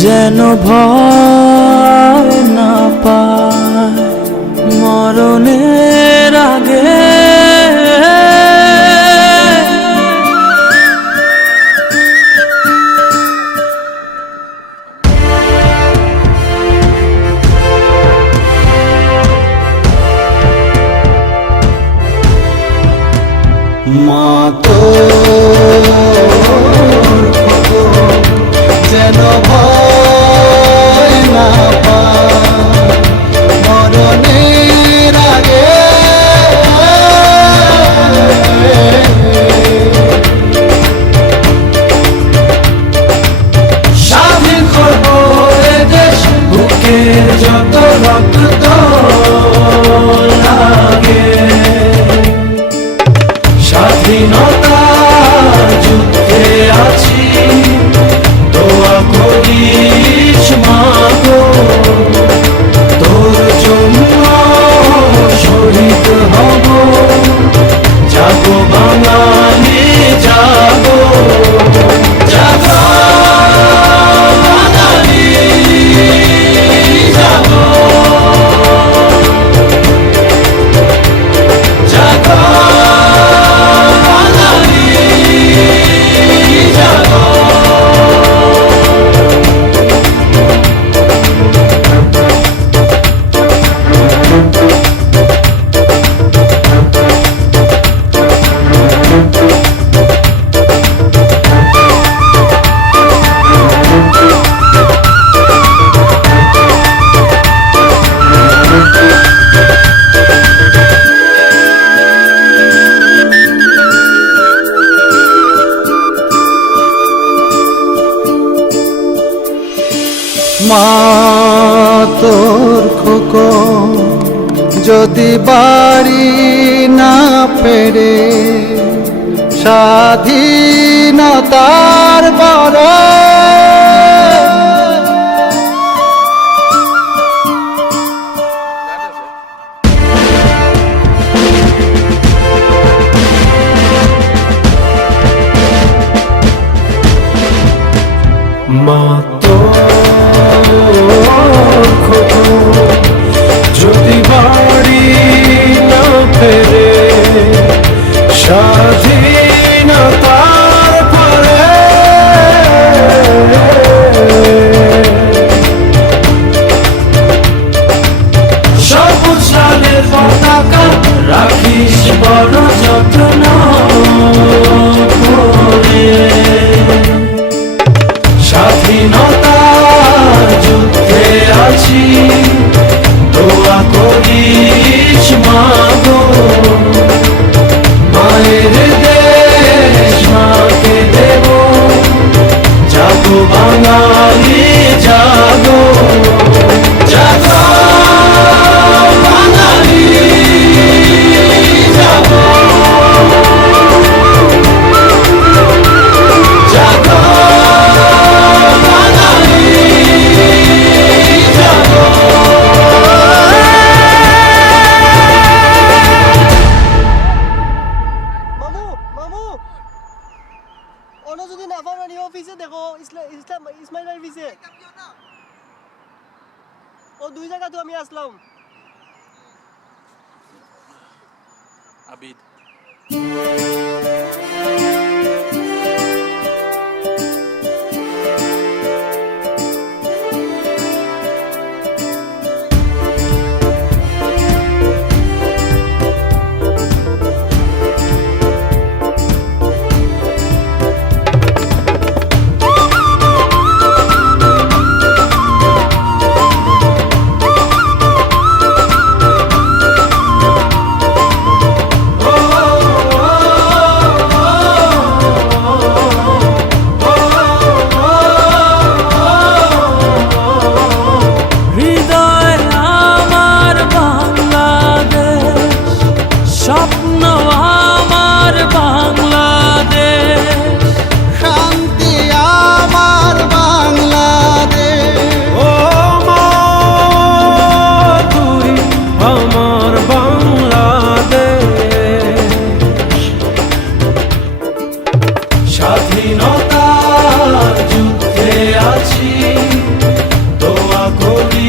যেন ভয় না পায় মরণের আগে। মা যেন ভয় না পায় মরণের আগে। স্বাধীন করব এ দেশ, বুকের যত রক্ত লাগে। স্বাধীনতার যুদ্ধে আছি, দোয়া করিস মা গো, তোর জন্য শহীদ হব, জাগো বাঙালি জাগো, জাগো বাঙালি জাগো, জাগো মা তোর খোকন যদি বাড়ি না ফেরে, স্বাধীনতার বড় মা যদি বাড়ি না ফেরে, স্বাধীনতার পরে সবুজ সালের পতাকা রাখিস বড় যত্ন করে। স্বাধীনতার যুদ্ধে আছি, দোয়া করিস মা গো, মায়ের দেশ মাকে দেব, জাগো বাঙালি জাগো, জাগো বাঙালি জাগো, জাগো যদি না পাও না অফিসে দেখো, ইসমাইলের অফিসে ও 2 জায়গা তো আমি আসলাম। আবিদ oh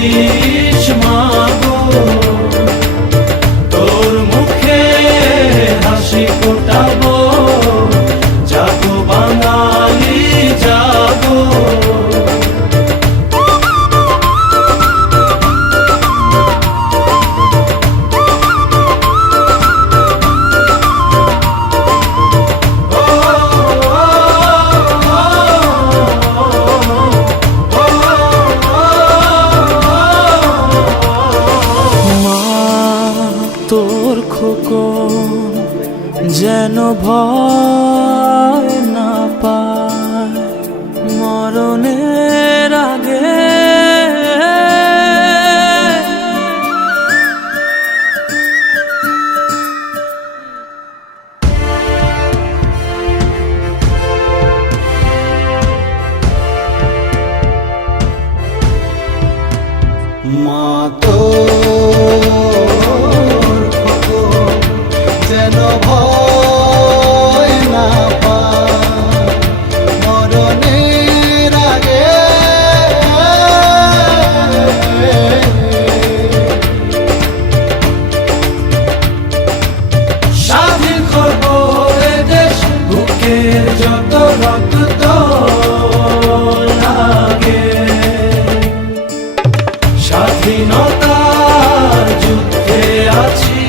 করিস মাগো, তোর মুখে হাসি ফোটাবো, জাগো বাঙালি জাগো। তোর খোকন যেন ভয় না পায় মরণের আগে, মা যেন ভয় না পায় মরণের আগে, স্বাধীন করবো এ দেশ, বুকের যত রক্ত লাগে, স্বাধীনতার যুদ্ধে আছি,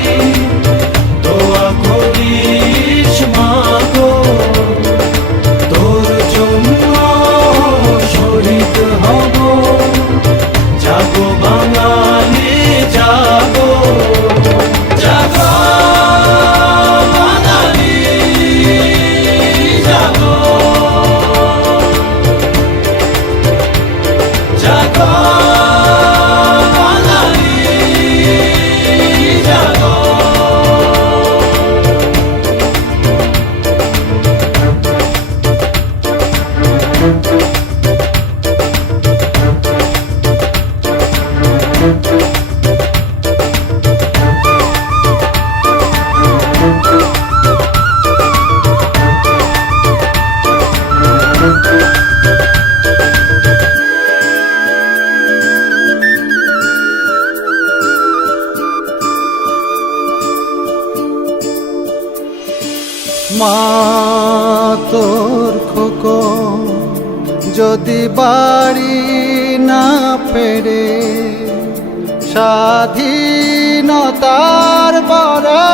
দোয়া করিস মাগো, তোর জন্য শহীদ হব, জাগো বাঙালি জাগো, জাগো বাঙালি জাগো, জাগো মা তোর খোকন যদি বাড়ি না ফেরে স্বাধীনতার পরে,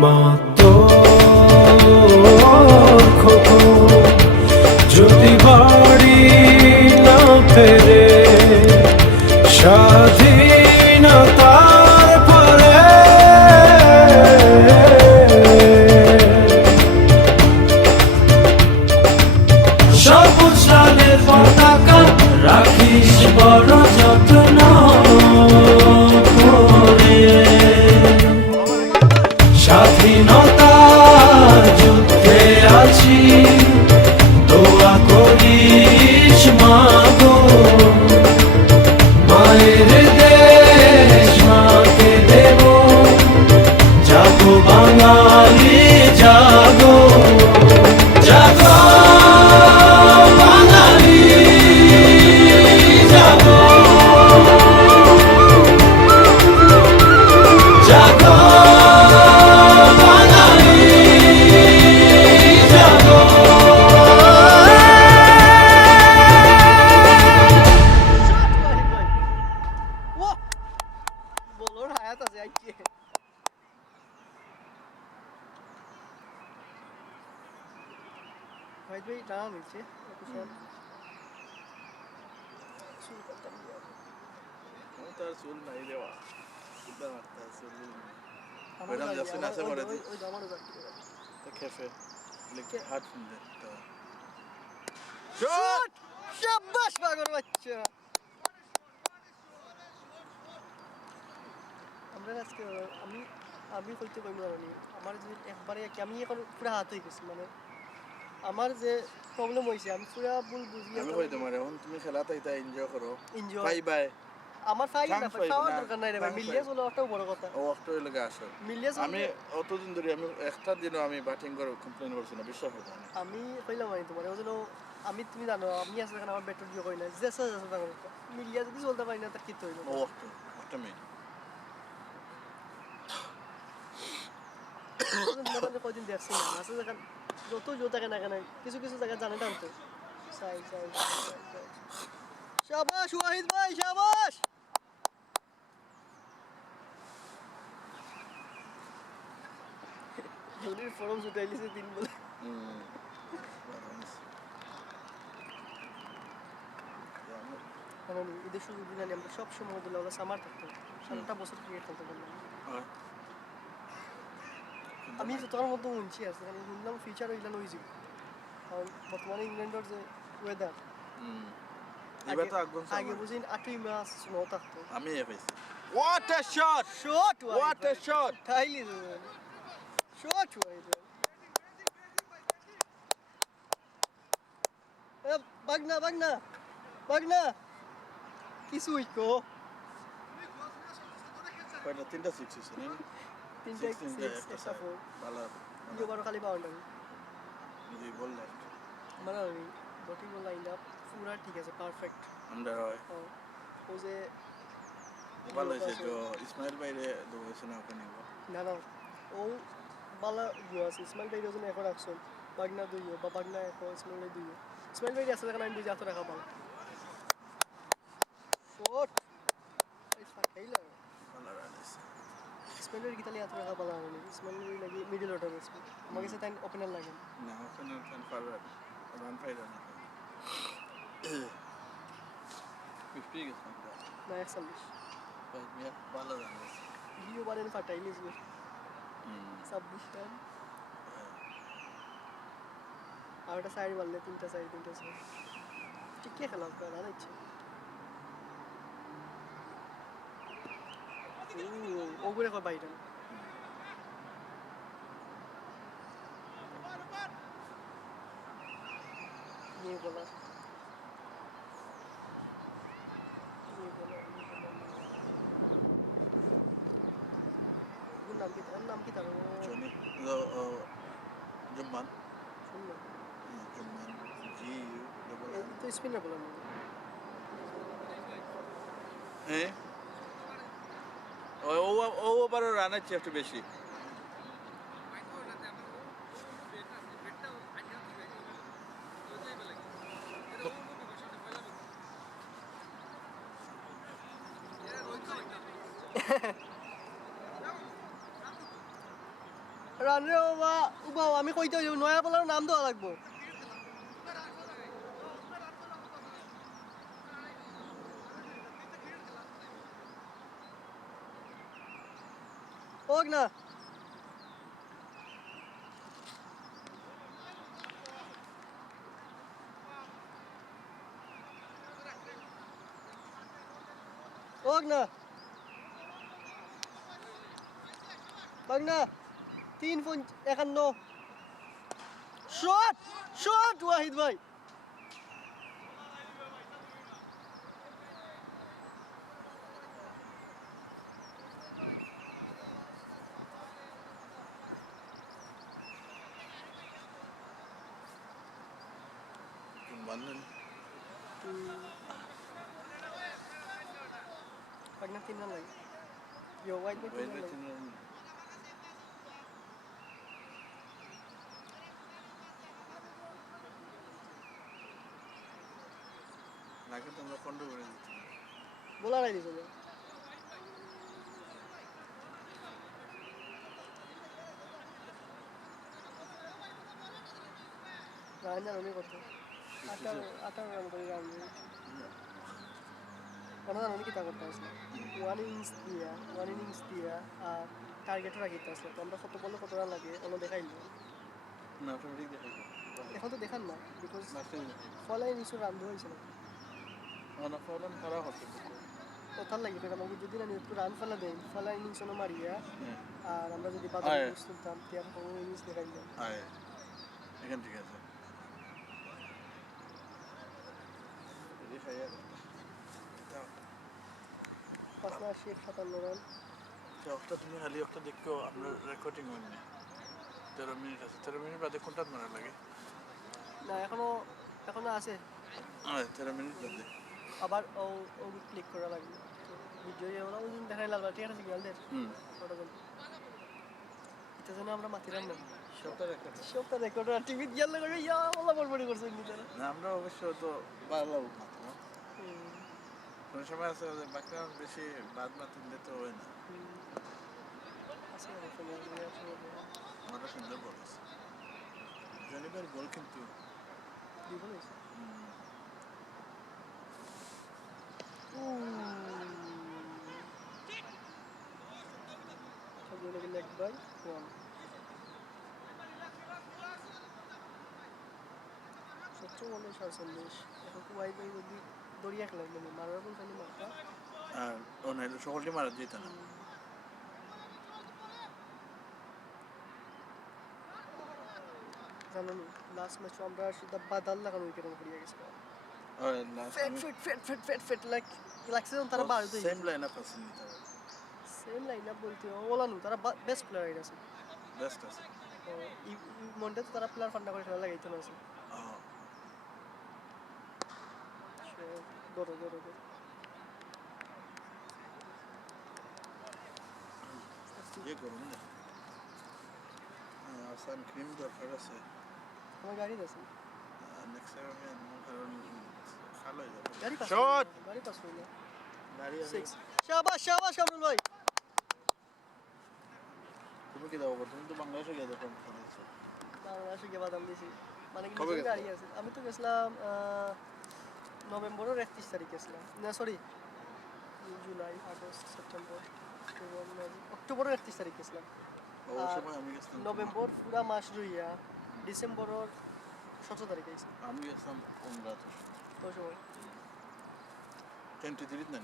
মা তোর খোকন যদি বাড়ি না ফেরে স্বাধীনতার পরে, সবুজ লালের পতাকা রাখিস বড় যত্ন করে, স্বাধীনতার যুদ্ধে আছি, দোয়া করিস মাগো, মায়ের দেশ মাকে দেব, জাগো বাঙালি জাগো, জাগো বাঙালি জাগো, জাগো বলোর হায়াত আছে আইছে ভাই ভাই টাকা মিলছে তার চুল নাই দেওয়া উল্টা মারতে আছে আমার ম্যাডাম যাচ্ছে না আসে পরে ওই আমারও যাচ্ছে তো খেফে লিখে হাট শুনতে তো শট শাবাশ পাগল বাচ্চা আমরা আজকে আমি কইতে কইব না আমার যে একবারে কি আমি এখন পুরো হাত হয়ে গেছে মানে আমার যে প্রবলেম হইছে আমি পুরো ভুল বুঝি আমি কই তোমার এখন তুমি খেলাতে এটা এনজয় করো এনজয় বাই বাই আমার ফাইল না Chance পাইবে পাওয়ার না, দরকার নাই রে ভাই chance মিলিয়ে পাইবে। চলে ওটাও বড় কথা ও অফটার লাগে আসো মিলিয়ে আমি চলে অতদিন ধরে আমি একটা দিনও আমি ব্যাটিং করে কমপ্লেন করছি না বিশ্বাস হতো না আমি কইলাম আমি তোমার ওই জন্য আমি তুমি জানো আমি আছে এখানে আমার ব্যাটর দিয়ে কই না যে আছে মিলিয়ে যদি চলতে পারি না তার কি হইলো ও অফটা মেয়ে মোটামুটি কয়দিন দেখছি না আছে যেখান যত যত থাকে না কেন কিছু কিছু জায়গা জানে টানতো সাই সাই শাবাশ ওয়াহিদ ভাই শাবাশ ধোনির ফরম জুটাই লিছে তিন বলে কারণ ঈদের সুযোগ দিন আমরা সব সময় দিলে ওরা সামার থাকতো সারাটা বছর ক্রিকেট খেলতে পারলাম আমি তোমার মধ্যে শুনছি আছে কারণ শুনলাম ফিউচার হইলাম হয়ে যাবে কারণ বর্তমানে ইংল্যান্ডের যে ওয়েদার এবার তো আগুন আগে বুঝি 8 মাস স্নো থাকতো আমি পাইছি what a shot shot what a shot তাইলি শট ওয়াইড এ বাগনা বাগনা বাগনা কিছু হইকো কয়টা তিনটা সিক্স হইছে না তিনটা একটা ফোর ভালো ইয়ে বড় খালি বাউন্ডারি দুই বল লেফট মানে আমি বটিং লাইন আপ পুরা ঠিক আছে পারফেক্ট আন্ডার হয় ও যে ভালো হয়েছে তো ইসমাইল বাইরে দৌড়েছে না ওখানে না না ও বালা ইয়ে আছে ইসমাইল ভাই ওজন এখন রাখছেন বাগনা দুইও বা বাগনা এখন ইসমাইল ভাই দুইও ইসমাইল ভাই আছে কারণ আমি বুঝি এত রাখা পাল শট এই ফাটাইলা ভালো রান হয়েছে ইসমাইল ভাই গিতালি এত রাখা পাল আমি ইসমাইল ভাই লাগি মিডল অর্ডার ব্যাটসম্যান আমার কাছে তাই ওপেনার লাগে না ওখানে ফরওয়ার্ড রান ফাইডার না 50 গেছে না 41 ভাই মিয়া ভালো রান হয়েছে ভিডিও বারেন ফাটাইলি যে 26 রান আর একটা সাইড বললে তিনটা সাইড ঠিক কে খেলা করে রান ইচ্ছে ওগুলো কয় বাইরে নিয়ে বলা নাম কি তার জনি জুম্মান শুনলো জুম্মান জি ইউ ডবল তো স্পিনার বলা না হ্যাঁ ও ওভারও রান আছে একটু বেশি রান রে বাবা উবাও আমি কইতে হইব নয়া বলার নাম দেওয়া লাগবো হোক না হোক না বাগনা 3.51 শট শট ওয়াহিদ ভাই জুম্মান বাগনা 3 রান লাগে ইয়ো ওয়াহিদ ভাই 3 রান লাগে নাকি তোমরা কন্ড করে দিচ্ছ বলা নাই দিছিল রান জানি কত 18 রান করে রান কোনো জানি কি তা করতে আসলে ওয়ান ইনিংস দিয়া আর টার্গেট রাখিতে আসলে তো আমরা কত বললে কত রান লাগে ওগুলো দেখাইলো না অটোমেটিক দেখাই এখন তো দেখান না বিকজ লাস্টে ফলে ইনিংস রান হয়েছে না না ফলন খারাপ হচ্ছে কোথার লাগে কারণ আমাকে যদি না একটু রান ফেলা দেয় ফলা ইনিংস মারিয়া হ্যাঁ আর আমরা যদি আয়। বাজারে ইনিংস তুলতাম তিয়ার কোনো ইনিংস দেখাইলো আয় এখান ঠিক আছে দেখাই আর 87 রান। একটা তুমি খালি একটা দেখো আমরা রেকর্ডিং হয়নি 13 মিনিট আছে 13 মিনিট বাদে কোনটা মারা লাগে না এখনো আছে, 13 মিনিট বাদে আবার ও ক্লিক করা লাগবে। ভিডিও এগুলো ওই দিন দেখাই লাল ঠিক আছে সিগন্যাল দের হুম ওটা জন এটা যেন আমরা মাতিলাম না সপ্তাহ রেকর্ড সবটা রেকর্ড টিভি গেল করে ইয়া বলা বড়বড়ি করছে নি তারা। না আমরা অবশ্য তো ভালো মাত্র কোনো সময় আছে যে ব্যাকগ্রাউন্ড বেশি বাদ মাতিলে তো হয় না আছে আসলে আমারও সুন্দর বল আছে জনিবার বল কিন্তু দি বলেছে সবগুলো লেগ বাই 1 সবচেয়ে বলে 47 এখন তো ওয়াই বাই যদি দড়িয়া খেলেন মানে মারার বল খালি মারতা আর ওনার সকলটি মারা যেত না জানো নি লাস্ট ম্যাচ আমরা সিধা বাদাল লাগানো উইকেট হারিয়ে গেছে ওই লাস্ট ফেট লাগছে যখন তারা বার সেম লাইনআপ আছে নি তার সেম লাইন আপ বলতে ওলা নু তারা বেস্ট প্লেয়ার আছে বেস্ট আছে মনটা তো তারা প্লেয়ার ফান্ডা করে খেলা লাগাইতো না আছে ধরো ইয়ে করুন না আসান ক্রিম দরকার আছে আমার গাড়ি আছে নেক্সট টাইম আমি আনবো কারণ খালো হয়ে যাবে গাড়ি পাস শট গাড়ি পাস হইলো গাড়ি 6 শাবাশ কামরুল ভাই তুমি কি দাও তুমি তো বাংলাদেশে গিয়ে দেখো খেলেছো বাংলাদেশে গিয়ে বাদাম দিছি মানে কি কবে গেছো? গাড়ি আছে আমি তো গেছিলাম নভেম্বরের 31 তারিখ গেছিলাম না সরি জুলাই আগস্ট সেপ্টেম্বর অক্টোবরের 31 তারিখ গেছিলাম ও সময় আমি গেছিলাম নভেম্বর পুরা মাস রইয়া ডিসেম্বরের 17 তারিখ আইছি আমি গেছিলাম 15 ওই সময় 23 না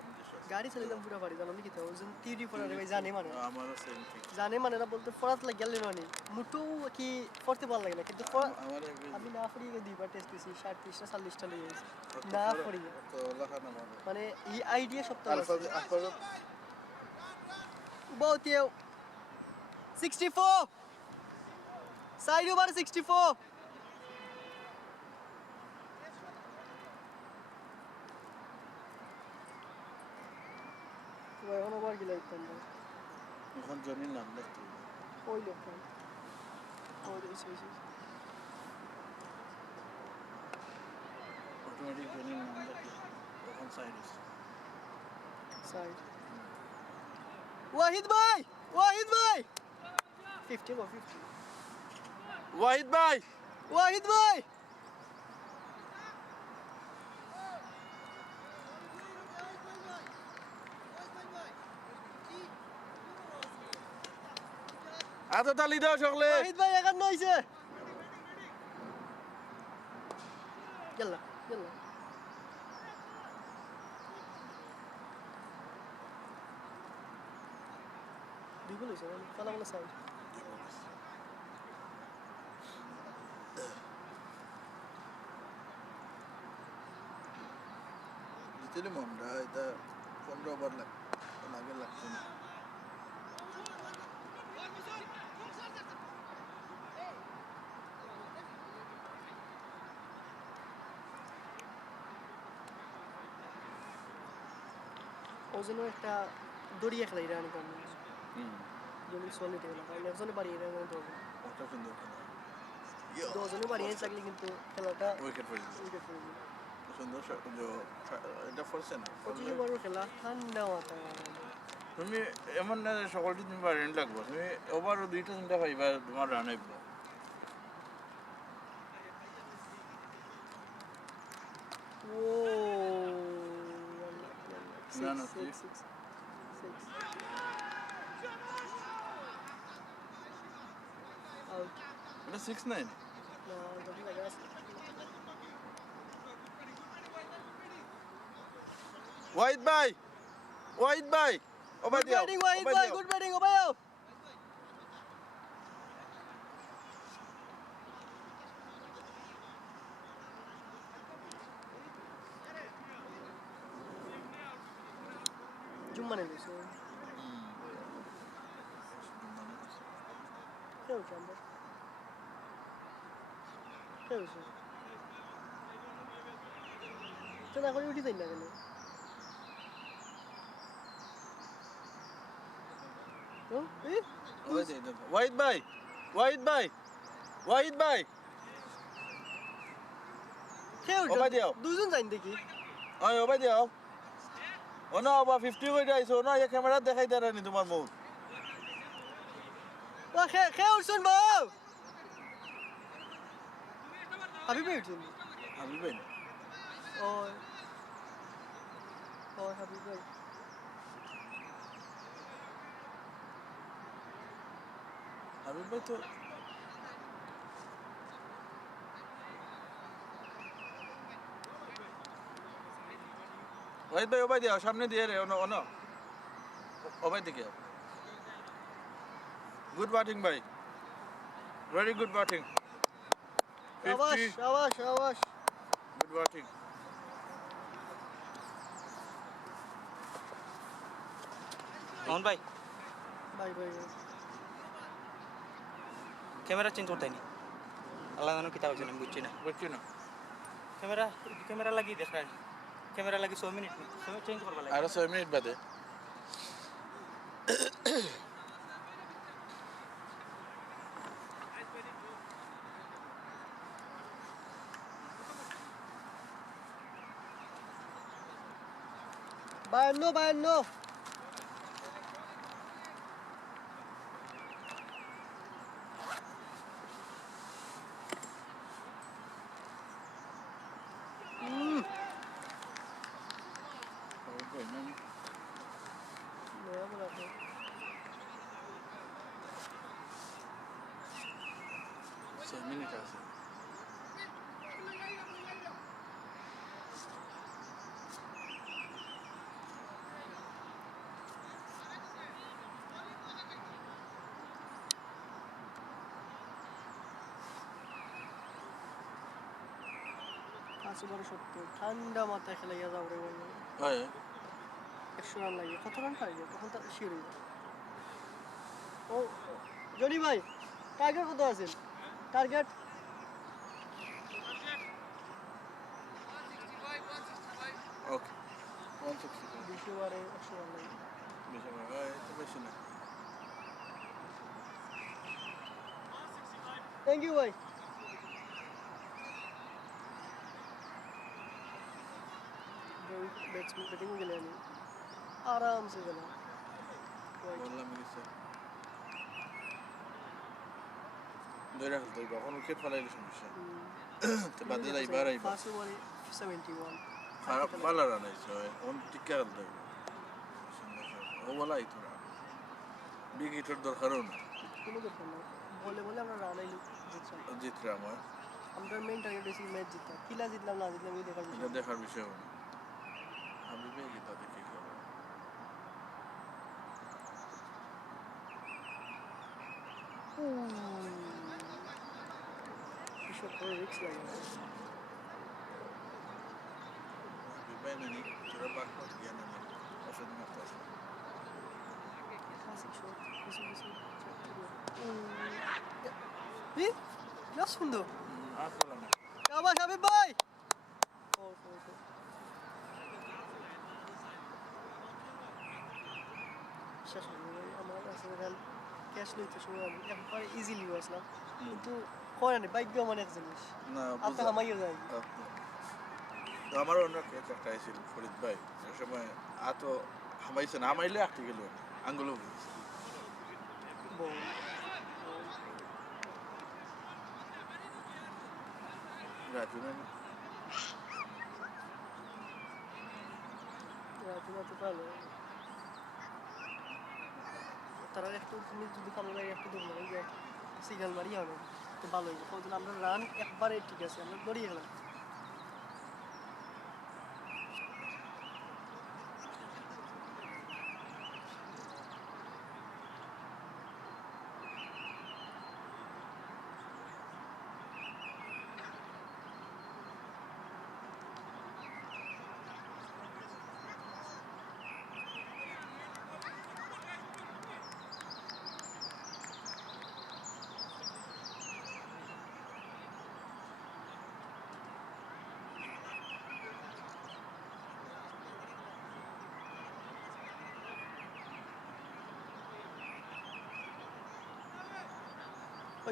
আমি দেশে গাড়ি চালিলাম পুরা বাড়ি জানো কি তো ওজন টিডি পড়া রে ভাই জানে মানে আমারও সেম ঠিক জানে মানে না বলতে পড়াত লাগ গেল মানে মুটু কি পড়তে ভালো লাগে না কিন্তু আমার আমি না পড়ি দুইবার টেস্ট দিছি 37টা 40টা লই আইছি না পড়ি তো লেখা না মানে মানে এই আইডিয়া সপ্তাহ আলফা বহুত ইউ 64 সাইড ওভার 64 তো এখন ওভার গিলা ইতাম এখন জনির নাম দেখতে ওই লোক ওই সেই অটোমেটিক জনির নাম দেখতে এখন সাইড সাইড ওয়াহিদ ভাই 50 গো 50 ওয়াহিদ ভাই আচ্ছা তালি দাও সকলে ওয়াহিদ ভাই 51 হইছে গেল দুই বল হইছে তালা বলে সাইড জিতলে মনটা এটা 15 ওভার লাগে লাগতো না ওজন্য একটা দড়িয়া খেলা এটা আনতাম জমি সলিড হলো কারণ একজনে বাড়িয়ে এটা ধরবো ওটা সুন্দর খেলা দুজনে বাড়িয়ে থাকলে কিন্তু খেলাটা উইকেট পড়ে যাবে উইকেট পড়ে যাবে সুন্দর এটা ফরছে না অতি বড় খেলা ঠান্ডা মাথা তুমি এমন না যে সকলটি তুমি রান লাগবো তুমি ওভারও 2-3টা পাইবা তোমার রান আইব ও না, না, 6 আউট এটা 6-9 না দড়ি লাগা আছে ওয়াহিদ ভাই ওভার দিও ওয়াহিদ ভাই গুড ব্যাটিং ওবায়ো জুম্মানে গেছে কেউ আমরা কেউ চল এখন উঠি যাই না কেন ওয়াহিদ ভাই ওয়াহিদ ভাই ওয়াহিদ ভাই কেউ ওবাই দিও। দুজন যাই দেখি ওই ওবাই দিও ও না আবার 50 হয়ে যাইছো না এই ক্যামেরা দেখাই দেরানি তোমার মুখ ও কেউ শুন বউ হাবিব ভাই উঠছেন আমি ভাই ও ও হাবিব ভাই আমি ভাই তো ওয়াহিদ ভাই ওবাই দিও সামনে দিয়ে রে অন অন ওবাই দিকে গুড ব্যাটিং ভাই ভেরি গুড ব্যাটিং শাবাশ শাবাশ শাবাশ গুড ব্যাটিং মোহন ভাই ভাই ভাই ক্যামেরা চেঞ্জ করতে নি আল্লাহ জানো কিতা হচ্ছে আমি বুঝছি না বুঝছি না ক্যামেরা লাগিয়ে দেখায় ক্যামেরা লাগি 6 মিনিট চেঞ্জ করবা লাগে আরো 6 মিনিট বাদে বায়ান্ন বায়ান্ন মিনিট আছে আছে বড় সত্য ঠান্ডা মাথায় খেলে গিয়ে যাবো রে বললো হয় 100 রান লাগে কত রান পাই তখন তো শিওর ও জনি ভাই টার্গেট কত আছে টার্গেট ওকে 160 200 বারে 100 রান লাগে বেশি না হয় তো বেশি না থ্যাংক ইউ ভাই बैटिंग में गया नहीं आराम से गया বললাম কিছু ধরে রাখতে হবে কখন উইকেট ফেলাইলে সমস্যা তো বাদে যাইবার আইবা फास्ट ओवर 71 খারাপ ভালো রান আইছে ওন টিকা খেলতে হবে ও বলা আইতো না উইকেটের দরকারও না কোনো দরকার নাই বলে বলে আমরা রান আইলো জিতলাম জিতলাম হয় আমরা মেইন টার্গেট হইছে ম্যাচ জিতা কিলা জিতলাম না জিতলাম এই দেখার এটা বিষয় দেখার বিষয় না আমি বেগে তাদের কি করব বিষয় পুরো রিস্ক লাগে বিবাইনা নি তোরা বাক কর জ্ঞান না ওষুধ মারতে আছে ক্লাসিক শট কিছু কিছু না সুন্দর আর বলা না শাবাশ হাবিব ভাই ও শেষ হয়ে গেল আমার আসলে গান ক্যাশ লইতে সময় আমি একবার ইজিলি বসলাম কিন্তু হয় না বাইক দিয়ে অনেক জিনিস না আপনি হামাইও যায় আমার অন্য একটা আইছিল ফরিদ ভাই ওই সময় আতো হামাইছে না হামাইলে আটকে গেল আঙ্গুলো রাজু না রাজুনা তো ভালো তারা একটু তুমি যদি কামড় লাগে একটু দৌড় মারি সিগন্যাল মারি হবে তো ভালো হয়েছে কতদিন আমরা রান একবারে ঠিক আছে আমরা দৌড়িয়ে গেলাম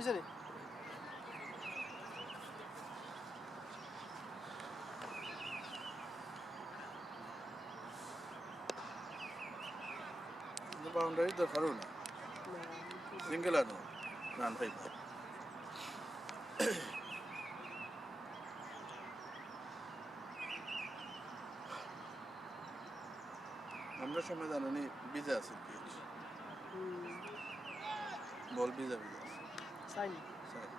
হয়েছে নি বাউন্ডারি দরকারও না সিঙ্গেল আনো রান পাইবা আমরা সময় জানি ভিজা আছে পিচ বল ভিজা ভিজা আছে সাইন Sorry.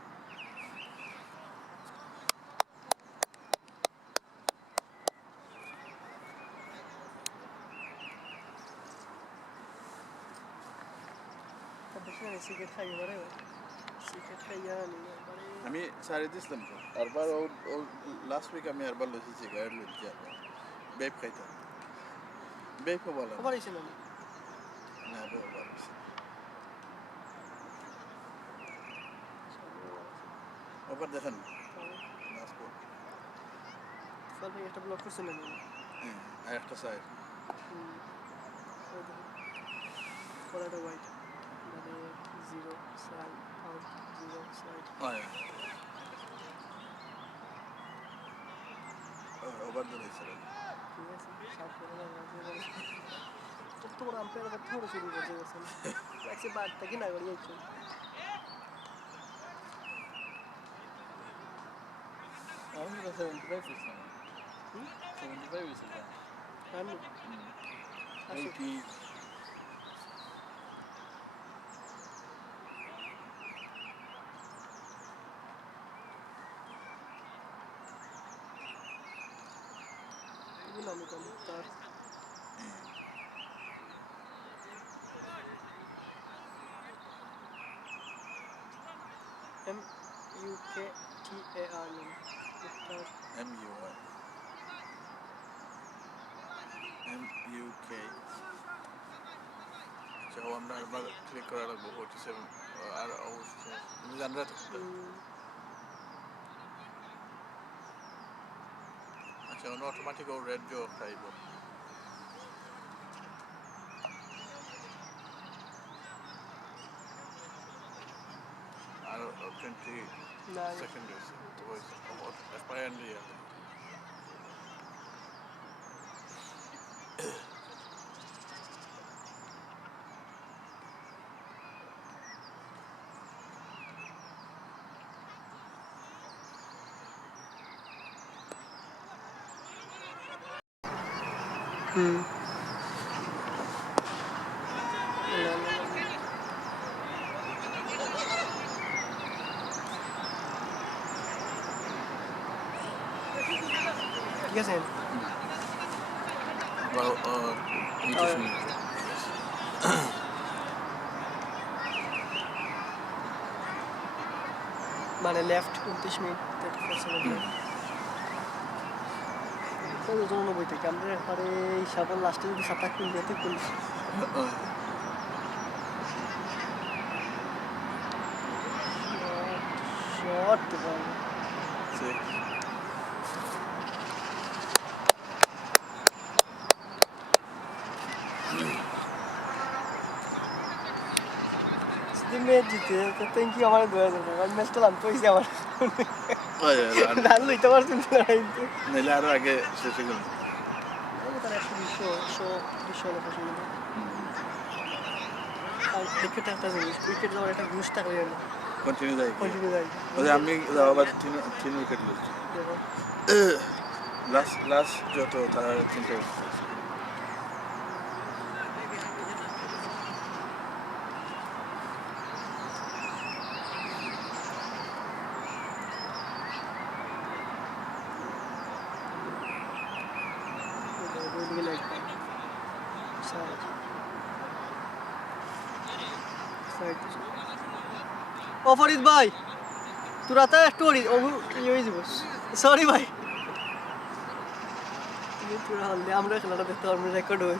বেশি না সিগারেট খাই এবারে সিগারেট খাইয়া নিয়ে এবারে আমি সারি দিছিলাম তো আরবার ও লাস্ট উইক আমি আরবার লইছি সিগারেট লইছি আরবার বেপ খাইতাম বেপ বলা খবর হয়েছে না না বেপ বলা ওপর দেখেন লাস্ট বল ফল ভাই একটা ব্লক করছে না আর একটা সাইড ফলাটা হোয়াইট মানে zero side out zero side আয় ওভার দিয়েছিল ঠিক আছে সাত করে তোমার আম্পায়ার আবার থোড়া শুরু করছে গেছেন লাগছে বারটা কি না করি যাচ্ছে আমি তো 75 দিছিলাম 75 দিছিলাম আমি 80 এগুলো আমি কম তার MUKTAR মুক্তার MUK আচ্ছা আমরা আবার ক্লিক করা লাগবো 47 আর অবশ্যই তুমি জানরা তো আচ্ছা অটোমেটিক ও রেড জো খাইব আর 20 না সেকেন্ড হয়েছে তো হয়েছে এক্সপায়ার দিয়ে ঠিক আছে Well, Oh, মানে লেফট 29 মিনিট 34 সেকেন্ড তো 90 থেকে আমরা পরে সাবল লাস্টে যদি 7 মিনিট যেতে করি শট তো ভাই ম্যাচ জিতে তো থ্যাংক ইউ আমার 2000 টাকা ম্যাচটা লাম পয়সা আমার রান লইতে পারছেন না কিন্তু নিলে আরো আগে শেষে গেল আমি তার 120 হলো পছন্দ আর ক্রিকেট একটা জিনিস ক্রিকেট যাওয়ার একটা ঘুষ থাকলে না কন্টিনিউ যাই কন্টিনিউ যাই আমি আবার তিন উইকেট লইছি দেখো লাস্ট যত তারা 3টা really like that. Side. ও ফরিদ ভাই তোরা তো একটু ইয়ে হয়ে যাব সরি ভাই তোরা হলে আমরা খেলাটা দেখতে পারবো রেকর্ড হয়ে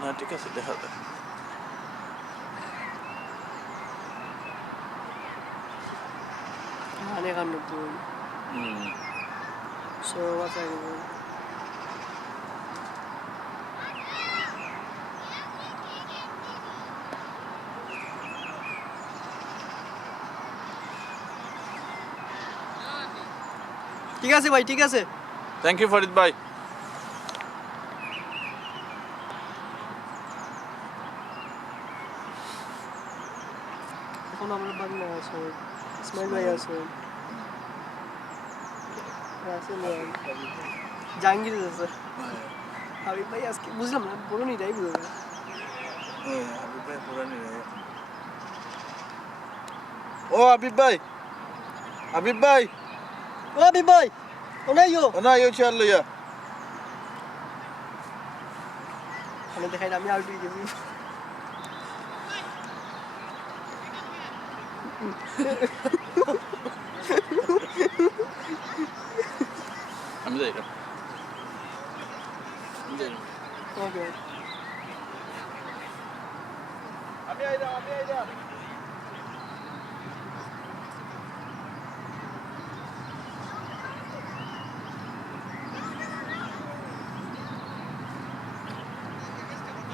না ঠিক আছে দেখা যাক মানে 91 so what's I going ঠিক আছে ভাই, ঠিক আছে। থ্যাংক ইউ ফরিদ ভাই। এখন আমরা বাংলা আছে, ইসমাইল ভাই আছে, রাসেল ভাই, জাহাঙ্গীর আছে, হাবিব ভাই আজকে বুঝলাম না, বলুন এটাই বুঝলাম না। হাবিব ভাই পুরানি রে। ও হাবিব ভাই, হাবিব ভাই, ও হাবিব ভাই, ও নাই ও। না ইউ চাল লইয়া। আমি দেখাই না, আমি আউট হয়ে গেছি। আমি যাই না। ওকে, আমি আইলাম, আমি আইলাম।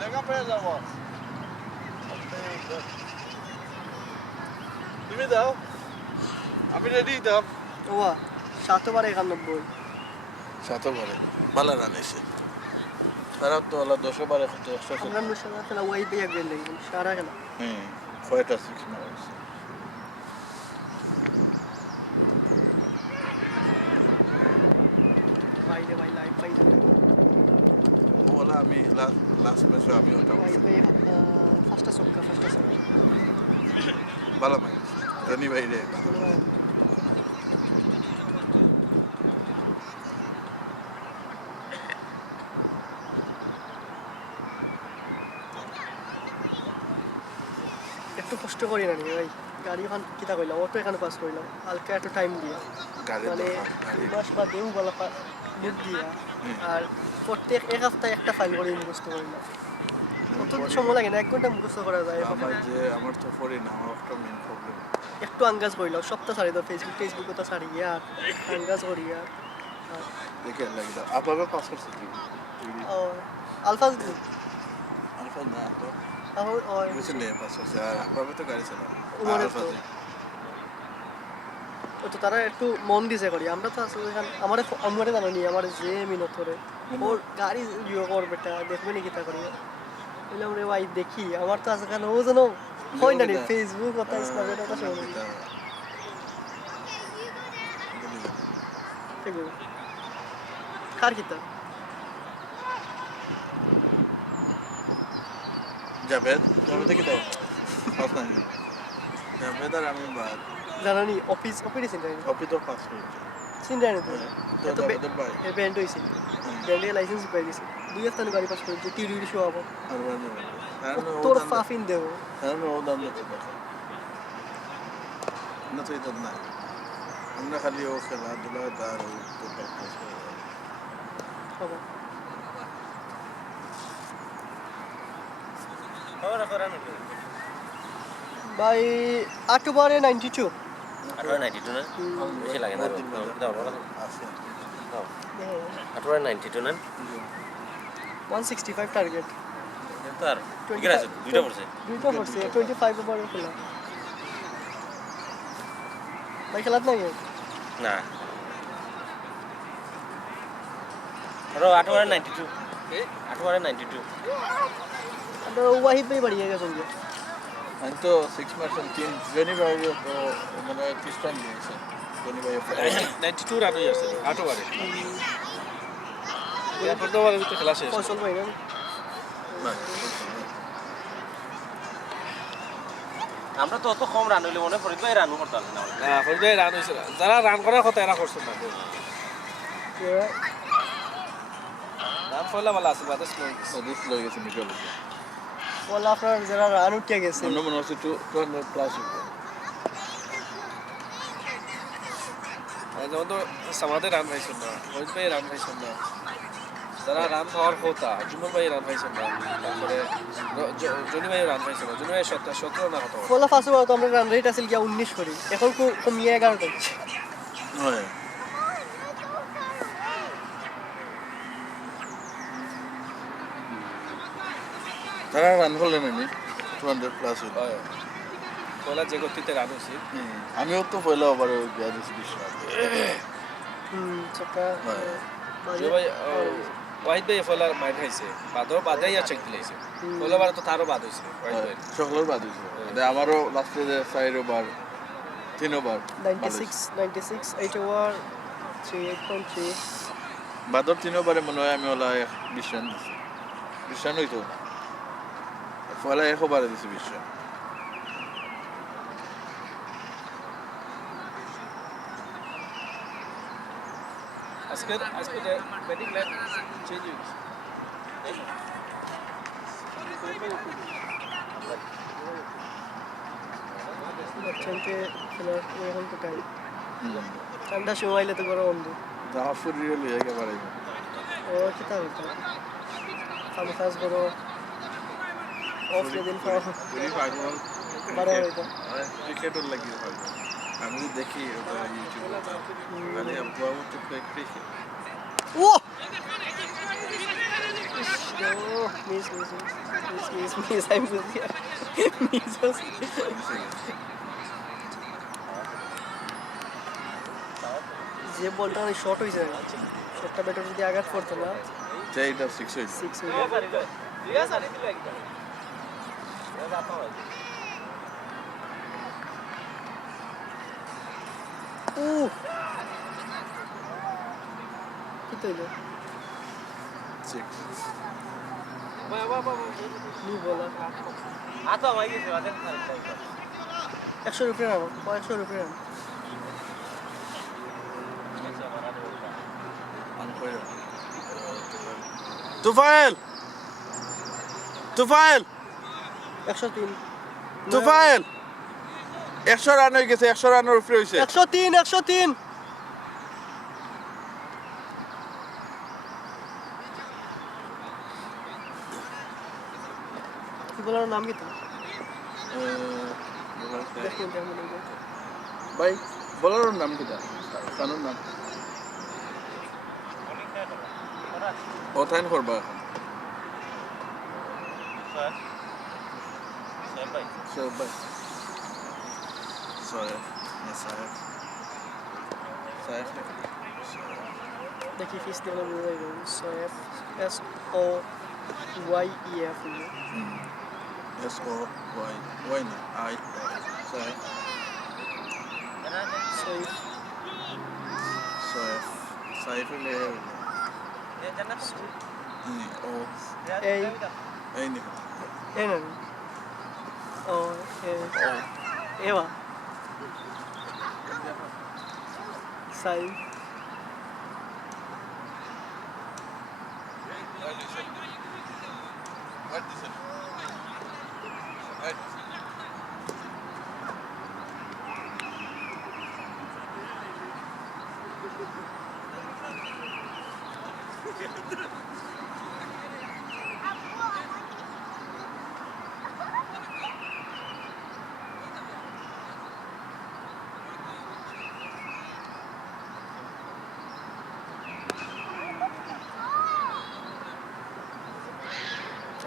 লেখা পেয়ে যাবো। তুমি দাও, আমি রেডি দাও। ওয়া 791। 7 বারে ভালো রান এসে তারা তো আলা 10 বারে কত আমরা মুশাল্লাহ খেলা ওয়াই ভাই আগে লাগি সারা খেলা। হুম কয়টা 6 মারছে। ভাই রে ভাই, লাইভ পাই যাবে। ওলা আমি লাস্ট ম্যাচে আমি ওটা ভাই ভাই ফার্স্টটা ছক্কা, ফার্স্টটা ছক্কা। ভালো মাই রনি ভাই রে। একটু কষ্ট করি না নি ভাই, গাড়ি ওখান কিতা কইলাম, অটো এখানে পাস করলাম হালকা একটু টাইম দিয়ে, গাড়ি মানে গাড়ি 2 মাস বা দেউ বলা বুক দিয়া, আর প্রত্যেক এক সপ্তাহে একটা ফাইল করে মুখস্থ করলাম। অত সময় লাগে না, 1 ঘন্টা মুখস্থ করা যায়। আমার তো পড়ি না, আমার একটা মেইন প্রবলেম। একটু আঙ্গাজ করিলাম, সপ্তাহ ছাড়ি দাও, ফেসবুক তো ছাড়ি আর আঙ্গাজ করি আর দেখে লাগলো আপনারা পাস করছে কি আলফাজ আলফা না তো এখন বুঝলে পাস করছে আর আপনারা তো গাড়ি চালান ওমরে তো ও তো তারা একটু মন দিছে করি, আমরা তো আসলে আমার আমারে জানি আমার যে মিনত করে ওর গাড়ি ইয়ে করবে টা দেখবে নাকি তা করি বললাম রে ভাই দেখি, আমার তো আজকাল ও যেন হয় না রে ফেসবুক কথা স্ন্যাপচ্যাট কথা শুনি এগুলো কার কিতা জাভেদ জাভেদ কি দাও পাস নাই জাভেদ আর আমি বাদ জানানি অফিস চিন্তা কপি তো পাস করছে চিন্তা নেই তো তো জাভেদের ভাই এ ব্যান্ড হয়েছে, ব্যান্ডে লাইসেন্স পাই দিছে 2 স্থানে গাড়ি পাস করেছে, টিউরি শো আবার আর মানে তোর ফাফিন দেব কারণ ও দাম দিতে পারে না তো এটা না আমরা খালি ও খেলাধুলা তার ওই তো প্র্যাকটিস করে বাবা ভাই অক্টোবরে 92 92 না বেশি লাগে না আছে 92 না 165 টার্গেট তার উইকেট আছে দুইটা পড়ছে 25 ওভারে খেলা ভাই খেলাত নাই না আরো 92 92 আর ওয়াহিদ ভাই বাড়িয়ে গেছেন যে আমি তো 6 মাস 3 জনি ভাই তো মানে 30 টাইম দিয়েছে জনি ভাই 92 রান হয়ে আসছে 8 ওভারে এরপর তো ওভারের ভিতরে খেলা শেষ ফসল ভাই না আমরা তো অত কম রান হইলে মনে ফরিদ ভাই রান করতে পারতাম না হ্যাঁ ফরিদ ভাই রান হয়েছে, যারা রান করার কথা এরা করছে না রান ফলা ভালো আছে বাতাস দিস লয়ে গেছে মিডল বলা আপনার যারা রান উঠে গেছে অন্য মনে হচ্ছে 200 প্লাস যেমন তো সামাদের রান পাইছেন না, ফরিদ ভাই রান পাইছেন না, যারা রান হওয়ার কথা জুমন ভাই রান পাইছেন না, তারপরে জনি ভাই রান পাইছেন না, জনি ভাই 17 না কত বলা ফার্স্ট ওভার তো আমরা রান রেট আছিল গিয়া 19 করি, এখন কমিয়ে 11 করছে হয় তারা রান করলেন আমি 200 প্লাস হইল পয়লা যে গতিতে রান হয়েছে আমিও তো পয়লা ওভারে গিয়া দিয়েছি 20 রান চক্কা হয়। জুমা ভাই ওয়াহিদ ভাই ফলার মাইর খাইছে বাদর বাদাই আর চেক দিলাইছে ফলাবার তো তারও বাদ হইছে ওয়াহিদ ভাই সকলের বাদ হয়েছে আমারও লাস্টে যে 4 ওভার 3 ওভার 96 8 ওভার 8.3 বাদর 3 ওভারে মনে হয় আমি ওলা 20 রান দিছি 20 রান হইতো ফলে 1 ওভারে দিছি 20 রান আজকে ব্যাটিং লাইন চেঞ্জ হয়ে গেছে বাচ্চাকে খেলার এখন তো টাইম ঠান্ডা সময় আইলে তো গরম বন্ধু জামা ফুরিয়ে লইয়া একেবারে ও কি তা হতো কাম কাজ করো অফ দিন পাওয়া পুরি পাগল বারো হইতো ক্রিকেটর লাগি পাগল আমি তো দেখি ওটা ইউটিউবে মানে আব্বা তো ক্রিকেট ও মিস আই মিস যে বলটা শর্ট হয়েছে শর্টটা ব্যাটার যদি আঘাত করতো না সেইটা 6 হইছে 6 হয়ে যেত। উহ কি তো হইলো 6 নি বলা আতো ভাই গেছে বাদে 100 রুপিয়া রান 100 রুপিয়া রান তুফাইল তুফাইল 103 তুফাইল 100 রান হয়ে গেছে 100 রানের উপরে হইছে 103 কি বলার নাম কি তো দেখুন কেমন হইলো ভাই বলার নাম কি তা কানুন নাম ওথাইন করবা সব ভাই সয়েফ সয়েফ সয়েফ দেখি ফিস দিলে বুঝে যাবে সোয়েফ SOYEF এস ও ওয়াই না আই সয়েফ সোয়েফ সয়েফ সাইফ লে ও এই এই নি এই না ও এবা সাই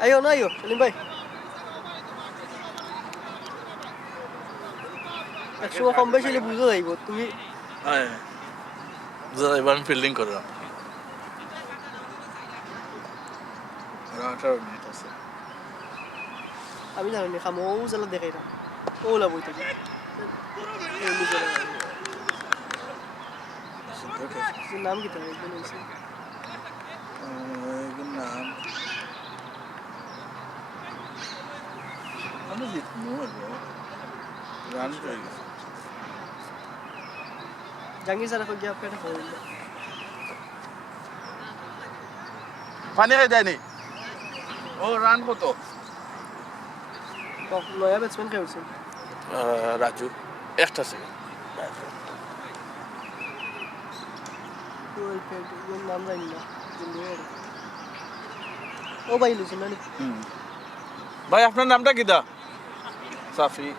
আইও না আইও সেলিম ভাই একসময় কম বেশি হলে বুঝতে যাইব তুমি হ্যাঁ এবার আমি ফিল্ডিং করলাম 18 মিনিট আছে আমি জানি না খামো ও জ্বালা দেখাই না ওলা বই থাকি নাম কি তার একজন হয়েছে নাম আমি জিতবো রান হয়ে গেছে জাহাঙ্গীর স্যার এখন গিয়ে পেটে খাওয়া পানি খাই দেয়নি ও রান কত নয়া ব্যাটসম্যান কে হয়েছে রাজু একটা সেকেন্ড নাম জানি না ও ভাই লুচি না ভাই আপনার নামটা কি দা সাফি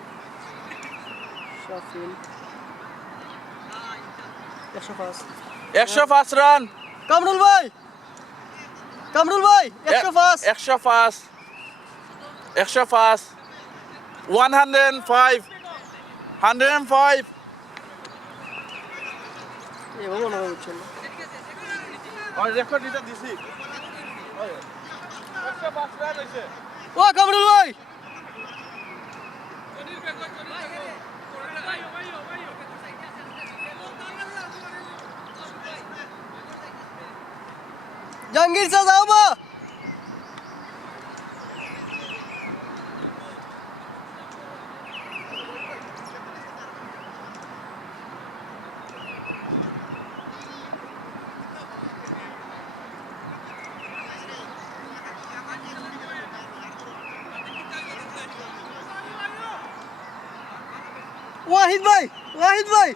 শাফিল 105 105 রান কামরুল ভাই 105 105 105 105 105 এবার মনে করছেন না ওই রেকর্ড দিতে দিছি ওই 105 রান হইছে ও কামরুল ভাই জাহাঙ্গীর স্যার যাও বা ওয়াহিদ ভাই ওয়াহিদ ভাই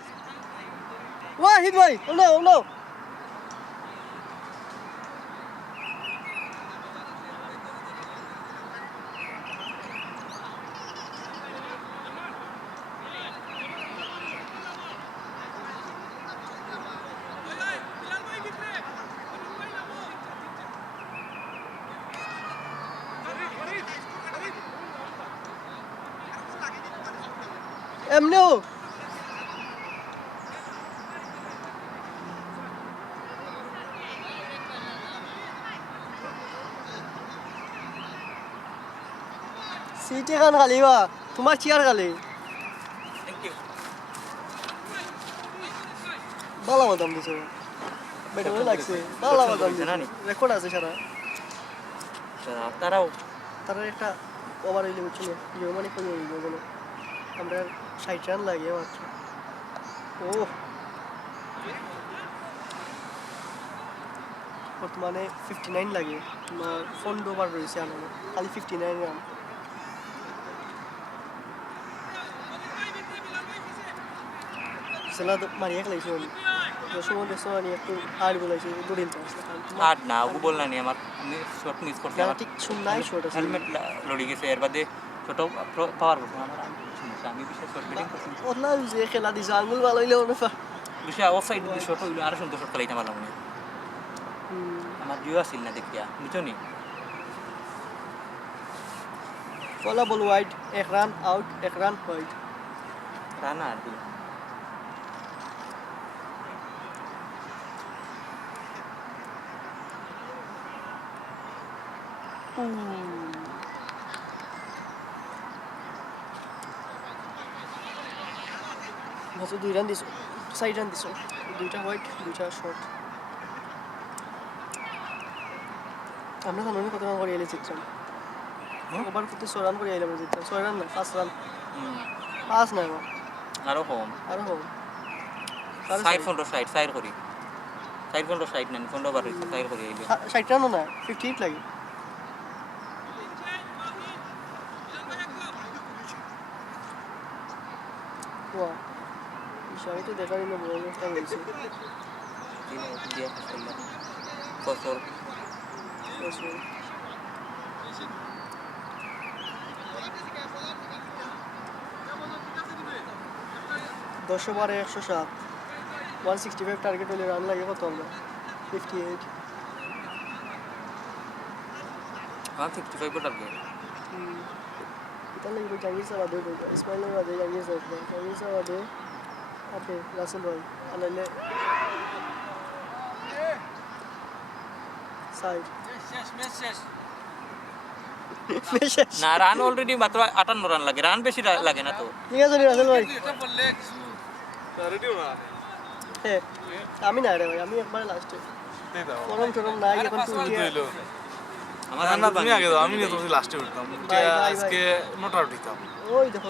ওয়াহিদ ভাই ও নো এমনিও সিটে খান খালি বা তোমার চেয়ার খালি ভালো বাদাম দিছো বেটা লাগছে ভালো বাদাম দিছো রেকর্ড আছে সারা তারাও তারা একটা ওভার হইলে বুঝছো না জার্মানি কমে হইল বলো আমরা 60 রান লাগে মাত্র ও বর্তমানে 59 লাগে তোমার ফোন ওভার রয়েছে আমাদের খালি 59 রান সেলা মারিয়া খেলাইছি আমি দশম নিয়ে একটু আর বলাইছি দৌড়িল আর না ও বল না নি আমার আমি শট মিস করছি আমার ঠিক শুনলাই শট আছে হেলমেট লড়ি গেছে এর বাদে ছোট পাওয়ার করব আমার আমি বিশেষ শট ব্যাটিং করছি ওলা যে খেলা দিছে আঙ্গুল ভালো হইলে ওনে বিশেষ অফসাইড শট হইলো আর সুন্দর শট খেলাইতে পারলাম না আমার জিও আসিল না দেখিয়া বুঝছো নি পলা বল ওয়াইড এক রান আউট এক রান ওয়াইড রানা আর কি মাত্র 2 রান দিছো 6 রান দিছো দুইটা হোয়াইট দুইটা শর্ট আমরা জানি কত রান করে এলে জিতলাম ওভার করতে 6 রান করে এলাম জিতলাম 6 রান না 5 রান 5 না আরো কম আরো হোক সাইড ফোনটো সাইড করি সাইড ফোনটো সাইড নেন ফোনটো বার হইছে সাইড করি আইলো 60 রানও না 58 লাগে ওয়া ইশারা তো দেখার জন্য বড় একটা হয়েছে দিয়া ফসল দশ ওভারে 107 165 টার্গেট হলে রান লাগে কত আমরা 58 55 টার্গেট তাহলে এই জাঙ্গির সাহেব আদে বলতো ইসমাইলের আদে জাঙ্গির সাহেব আদে আপনি রাসেল ভাই আলাইলে সাইড শেষ না রান অলরেডি মাত্র 58 রান লাগে রান বেশি লাগে না তো ঠিক আছে নি রাসেল ভাই এটা বললে কিছু রেডিও না হ্যাঁ আমি না রে ভাই আমি একবারে লাস্টে দেই দাও গরম টরম নাই এখন তুই হইলো আমার না তুমি আগে দাও আমি তো লাস্টে উঠতাম ভাই, ভাই, আজকে নট আউট দিতাম ওই দেখো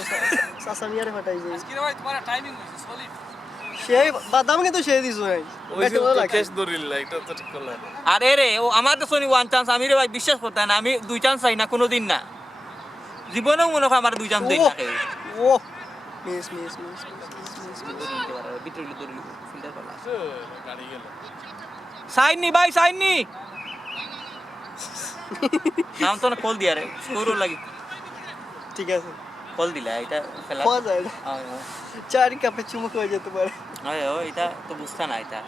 সাসামিয়ারে ফাটাই যায় আজকে ভাই তোমার টাইমিং হইছে সলিড সেই বাদাম কিন্তু সেই দিছো নাই ওই যে ক্যাচ ধরিল এটা তো ঠিক করলে আরে রে ও আমার তো শুনি ওয়ান চান্স আমি রে ভাই বিশ্বাস করতে না আমি দুই চান্স চাই না কোনোদিন না জীবনেও মনে হয় আমার দুই চান্স দেই না ও মিস গাড়ি গেল সাইন নি ভাই সাইন নি নাম তো না কল দিয়া রে স্কোরও লাগি ঠিক আছে কল দিলা এটা খেলা পাওয়া যায় না চারি কাপে চুমুক হয়ে যেতে পারে হয় ও এটা তো বুঝতা না এটা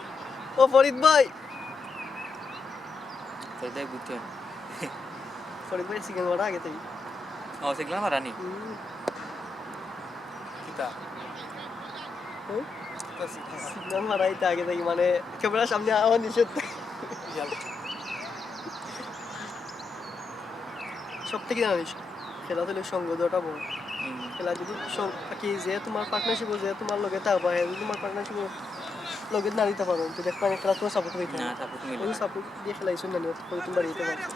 ও ফরিদ ভাই তো এটাই বুঝতে ফরিদ ভাই সিগন্যাল মারা আগে থেকে ও সেগুলা মারানি কিতা সিগন্যাল মারাইতে আগে থাকি মানে ক্যামেরার সামনে আমার নিষেধ সব থেকে জানিস খেলা হলে সঙ্গ দেওয়াটা বড় খেলা যদি কি যে তোমার পার্টনারশিপ যে তোমার লগে থাকবা যদি তোমার পার্টনারশিপ লগে না দিতে পারো তো দেখবা খেলা তোমার সাপোর্ট হইতে না সাপোর্ট মিলে ওই সাপোর্ট দিয়ে খেলাইছো না নিয়ে তোমরা দিতে পারছো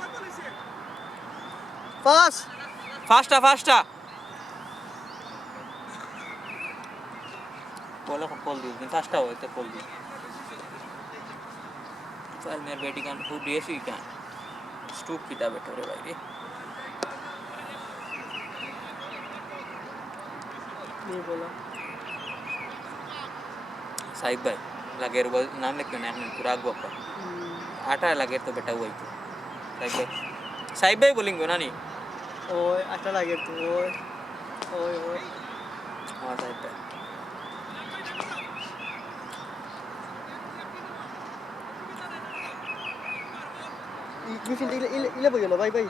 পাস ফাস্টা बोलो कॉल दी दिन फास्ट हो तो कॉल दी चल मेरे बेटी का फूड ये सी का स्टूप किटा बैठो रे भाई नहीं बोला साहिब भाई लगे रो नाम लिख के नाम पूरा गोपा आटा लगे तो बेटा वही तो साहिब भाई बोलेंगे ना नहीं ओए अच्छा लगे तो ओए ओए ओए हाँ साहिब भाई ইলে বইও না ভাই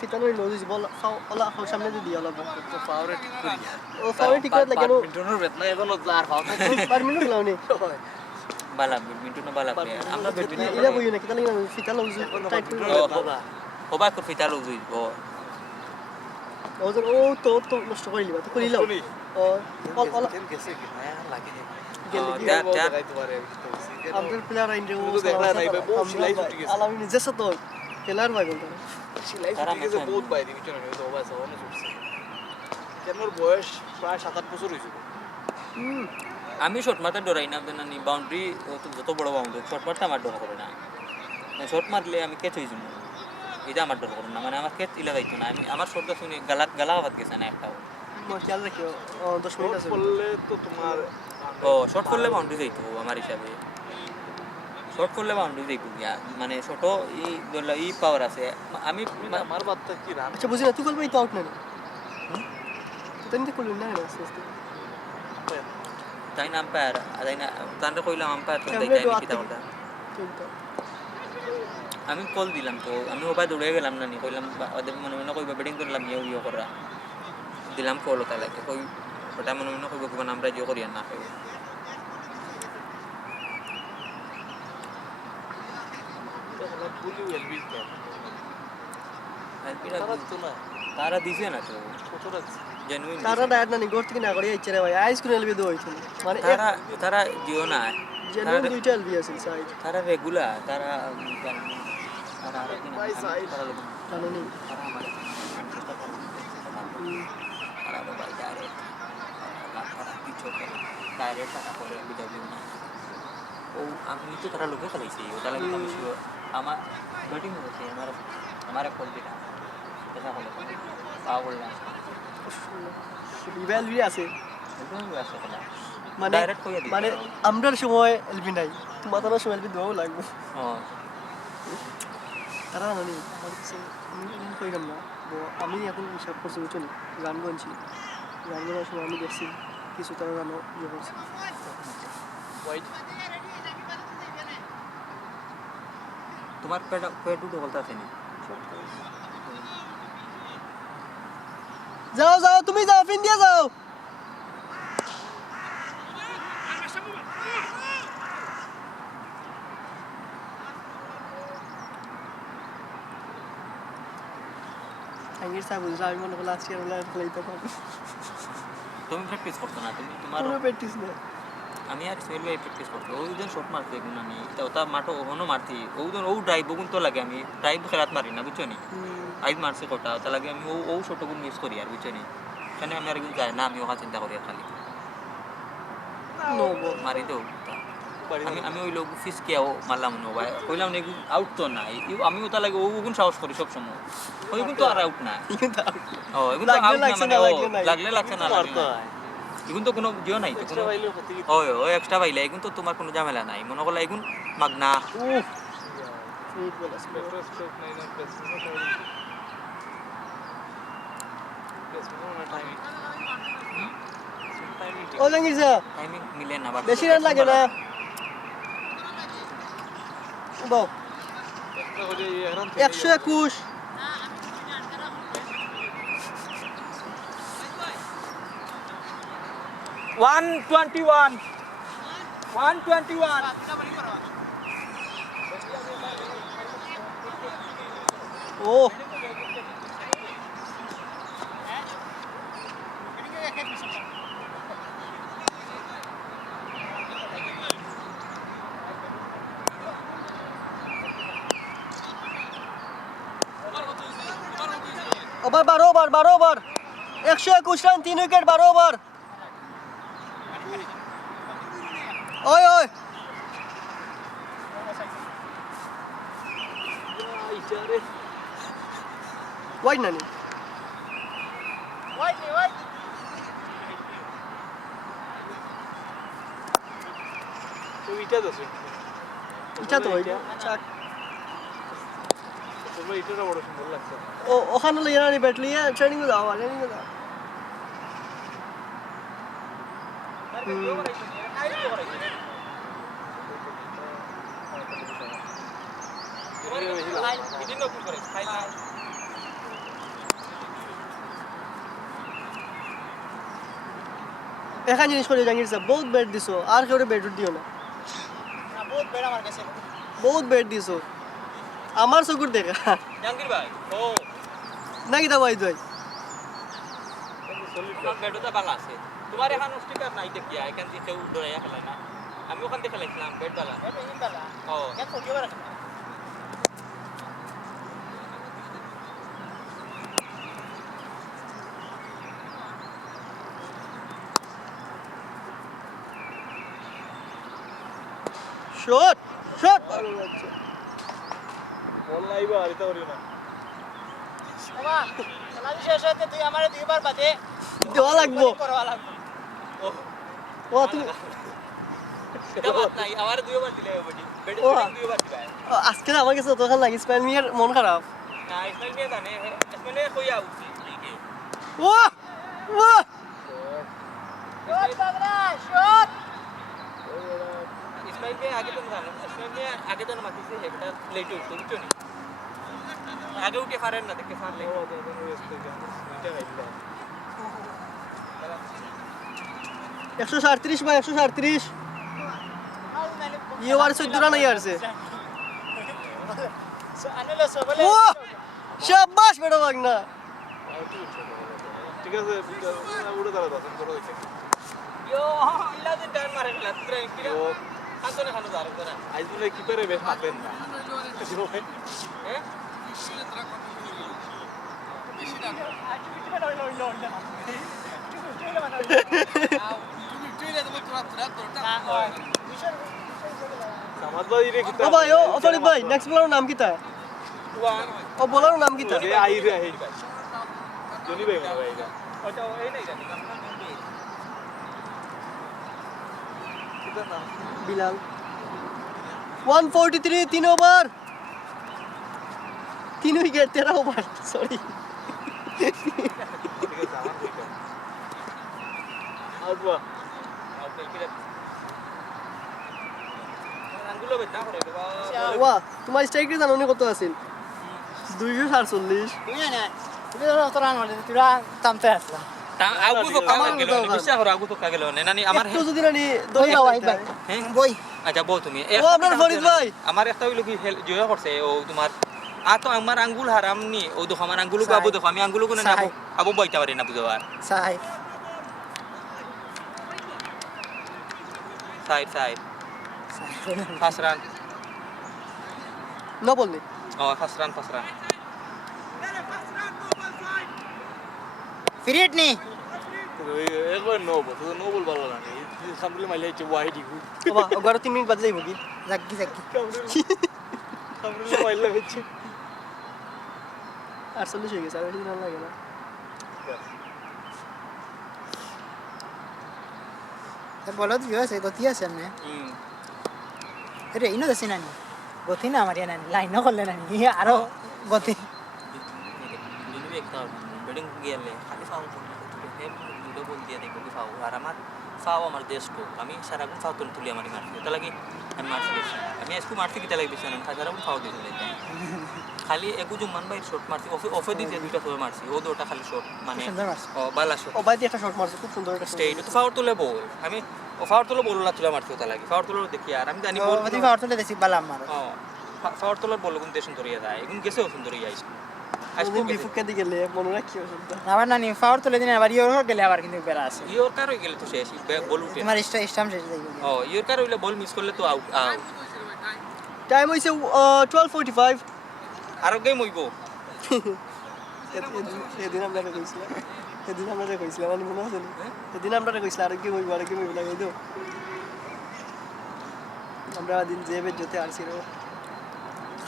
ফিতা নই লজি বল ফাও ওলা ফাও সামনে দিয়ে ওলা বল তো পাওয়ারে ঠিক করি ও ফাও ঠিক করে লাগে নো মিন্টনের বেতনা এখনো আর পাও পার মিনিট লাউনি बाला बैडमिंटन बाला प्लेयर আমরা बैडमिंटन ইলে বইও না কিতা লাগে ফিতা লজি টাইট করে होबा कर फिता लोग जुई ओ ওজন ও তো নষ্ট করে লিবা তো করি লাও ও ওলা গেছে কি না লাগে আমাদের প্লেয়ার আইন রে ও তো দেখলা নাই ভাই বহুত সিলাই ছুটি গেছে আলামি নিজে তো খেলার ভাই বলতো সিলাই ছুটি গেছে বহুত বাইরে মিটন হয়ে তো বাস অনেক ছুটছে কেনর বয়স প্রায় 7-8 বছর হইছে আমি শট মারতে ডরাই না দেন নি বাউন্ডারি যত বড় বাউন্ডারি শট মারতে আমার ডর করে না শট মারলে আমি ক্যাচ হই যাব এটা আমার ডর করে না মানে আমার ক্যাচ ইলা যাইতো না আমি আমার শটটা শুনে গালা আওয়াজ গেছে না একটাও খেয়াল রাখিও 10 মিনিট আছে বললে তো তোমার ও শট করলে বাউন্ডারি যাইতো আমার হিসাবে শট করলে বাউন্ডারি যাইতো মানে ছোট এই পাওয়ার আছে আমি আমার বাচ্চা কি রান আচ্ছা বুঝি না তুই বলবি তো আউট না তুই তো করলি না আস্তে আস্তে তাই না আম্পায়ার তাই না তান্ডা কইলাম আম্পায়ার তো তাই তাই কি তাওটা আমি কল দিলাম তো আমি ওবাই দৌড়ে গেলাম না নি কইলাম ওদের মনে মনে কইবা ব্যাটিং করলাম ইয়ে করা দিলাম কল ওটা লাগে কই ওটা মনে মনে কইবা কি আমরা ইয়ে করি না কই পুলি এলবি তো আলপিরা তারা তো না তারা দিছে না তো কত রাখছে জেনুইন তারা ডায়েট না নি গোর থেকে না করে ইচ্ছে রে ভাই আইস করে এলবি দো হইতো মানে তারা দিও না জেনুইন দুইটা এলবি আছে সাইড তারা রেগুলার তারা তারা ভাই সাইড তারা লোক জানো নি তারা আমার তারা মোবাইল ডাইরেক্ট তারা পিছু ডাইরেক্ট তারা করে বিডব্লিউ না ও আমি তো তারা লোকে খেলাইছি ওটা লাগে আমি আমার ব্যাটিং হচ্ছে আমার কল দিটা এটা হলো পাওয়ার না এলবি আছে এটা আছে খেলা মানে ডাইরেক্ট কইয়া দিই মানে আমরার সময় এলবি নাই তোমার তার সময় এলবি দোও লাগবে হ্যাঁ তারা জানো নি আমি কইলাম না আমি এখন হিসাব করছি বুঝছো নি গান গাইছি গান গাওয়ার সময় আমি দেখছি কিছু তারা জানো ইয়ে করছি হোয়াইট তোমার পেট উঠে বলতে আছে না যাও তুমি যাও ফিন দিয়ে যাও আঙ্গির সাহেব বুঝলা আমি মনে করলাম আজকে আমরা খেলাইতে পারবো তুমি প্র্যাকটিস করতো না তুমি তোমার কোনো প্র্যাকটিস নেই আমি আর সোহেল ভাই প্র্যাকটিস করতো ওইদিন শট মারতে এগুলো আমি ওটা মাঠো ওখানো মারতি ওইদিন ও ড্রাইভ ওগুন তো লাগে আমি ড্রাইভ খেলাত মারি না বুঝছো নি আইজ মারছে কোটা ওটা লাগে আমি ও শটগুন মিস করি আর বুঝছো নি সেখানে আমি আর যায় না আমি ওখানে চিন্তা করি আর খালি মারি তো আমি ওই লোক ফিস কিয়াও মারলাম না ভাই কইলাম না আউট তো না আমি ওটা লাগে ওগুন সাহস করি সব সময় ওইগুন তো আর আউট না ও এগুন তো আউট না মানে লাগলে লাগছে না লাগলে এগুন তো কোনো জিও নাই তো কোনো ওই ওই এক্সট্রা পাইলে এগুন তো তোমার কোনো ঝামেলা নাই মনে করলে এগুন মাগনা ও জাঙ্গির যা টাইমিং মিলে না বেশি রান লাগে না দাও 121 121 121 ও over 12 over 121 run 3 wicket 12 over ওই ওই ওয়াইড নানি ইটা আছে ইচ্ছা তো ওইটা চাক তোমরা ইটাটা বড় সুন্দর লাগছে ও ওখানে লিয়ে রানি ব্যাট লিয়ে ট্রেনিং এ যাও ট্রেনিং এ যাও এখানে জিনিস করে জাঙ্গির সাহেব বহুত ব্যাট দিছো আর কেউ ব্যাট দিও না বহুত ব্যাট দিছো আমার চকুর দেখা জাহাঙ্গীর ভাই ও না কিতা ভাই তুই তোমার ব্যাটটা ভালো আছে তোমার এখন স্টিকার নাই দেখিয়া এখান থেকে কেউ দৌড়াইয়া খেলায় না আমি ওখান থেকে খেলাইছিলাম ব্যাট বালা ও শট শট ভালো লাগছে বল লাইবা আর এটা করিও না দেওয়া লাগবো ও তুমি এটা বাদ নাই আমার দুইবার দিলে হবে ব্যাট ও। দুইবার দিবা আজকে না আমার কাছে তখন লাগে স্পেন মিয়ার মন খারাপ না ইসমাইল মিয়া জানে ইসমাইল মিয়া কইয়া উঠছি ও ও ইসমাইল মিয়া আগে তো জানো ইসমাইল মিয়া আগে তো মাতিছে হেটা লেট হইছে বুঝছো নি আগে উঠে পারেন না দেখে পারলে একশো 137 বা 137 ये वार 14 রান আইয়ারছে ও শাবাশ বেটা বাগনা ঠিক আছে উড়ে দাঁড়া দশ করো দেখে ইয়ো ইলা দিন টাইম মারে না তুই কিরা খান্তনে খানো দাঁড় করে আজ বলে কি করে বেশ মারলেন না হ্যাঁ সমাজবাদী রে কি ও ভাই ও ফরিদ ভাই নেক্সট বলার নাম কি তা ও বলার নাম কি তা রে আই রে আই জনি ভাই ভাই এটা ওটা এই নাই জানি Bilal 143 3 over 3 wicket 13 over sorry ঠিক আছে আমার কইটা আউট বা আউট কিরা আঙ্গুলো বেটা করে বাবা ওয়া তোমার স্ট্রাইক রেট জানো নি কত আছিল 247 তা আগু তো কামা গেল বিশ্বাস করো আগু তো কা গেল নানি আমার একটু যদি নানি দই দাও ভাই হ্যাঁ বই আচ্ছা বউ তুমি ও আপনার ফরিদ ভাই আমার একটা হইলো কি জয় করছে ও তোমার তো আমার আঙ্গুল হারাম নি ও দেখো আমার আঙ্গুল বাবু দেখো আমি আঙ্গুল কোনে না আবু বইটা পারি না বুঝবার সাই সাইড সাইড ফার্স্ট রান না বলনি ও ফার্স্ট রান ফিরিট নি একবার নো বল তো নো বল ভালো না সামনে মাইলে হচ্ছে ওয়াইড ইগু বাবা ওগারো 3 মিনিট বাদ যাইব কি জাগি সামনে মাইলে হচ্ছে 48 হয়ে গেছে আর বেশি রান লাগে না বলত ভিউ আছে গতি আছে না রে ইনো দেছি নানি গতি না আমার নানি লাইনও করলে নানি আরো গতি দিনবি একটা বেডিং গিয়ালে খালি ফাউল করতে হে ভিডিও বল দিয়ে দেখো কি ফাউল আর আমার ফাও আমার দেশ কো আমি সারা গুণ ফাও তুলি আমার মারছি এটা লাগি আমি মারছি আমি এসকু মারছি কি লাগি বিছানা সারা গুণ ফাও দিতে লাইতাম খালি একু জুমান ভাই শট মারছি অফে দিতে দুইটা ফলো মারছি ও দুটো খালি শট মানে সুন্দর মারছে। ও বালা শট ও ভাই দিয়ে একটা শট মারছে খুব সুন্দর একটা স্টেট তো ফাউল তুলে বল আমি ও ফাওয়ার তোলো বললা তুলা মারতে ওটা লাগে ফাওয়ার তোলো দেখি আর আমি জানি বল ওদি পাওয়ার তুলে দেছি বালা আমার ও ফাওয়ার তোলার বল গুণ দেশ সুন্দরই যায় এখন গেছেও সুন্দরই আইছে আজকে কোনদিন বিফুকে দিয়ে গেলে মনে রাখি ওষুধটা আবার নানি পাওয়ার তুলে দিন আবার ইওর গেলে আবার কিন্তু বেড়া আছে ইওর কার হয়ে গেলে তো শেষ বল উঠে তোমার স্টাম শেষ হয়ে যাবে ও ইওর কার হইলে বল মিস করলে তো আউট টাইম হইছে 12:45 আর গেম হইব সেদিন আমরা কইছিলাম মানে মনে আছে সেদিন আমরা কইছিলাম আর কি হইব লাগাই দাও আমরা দিন জেবে যেতে আসছিল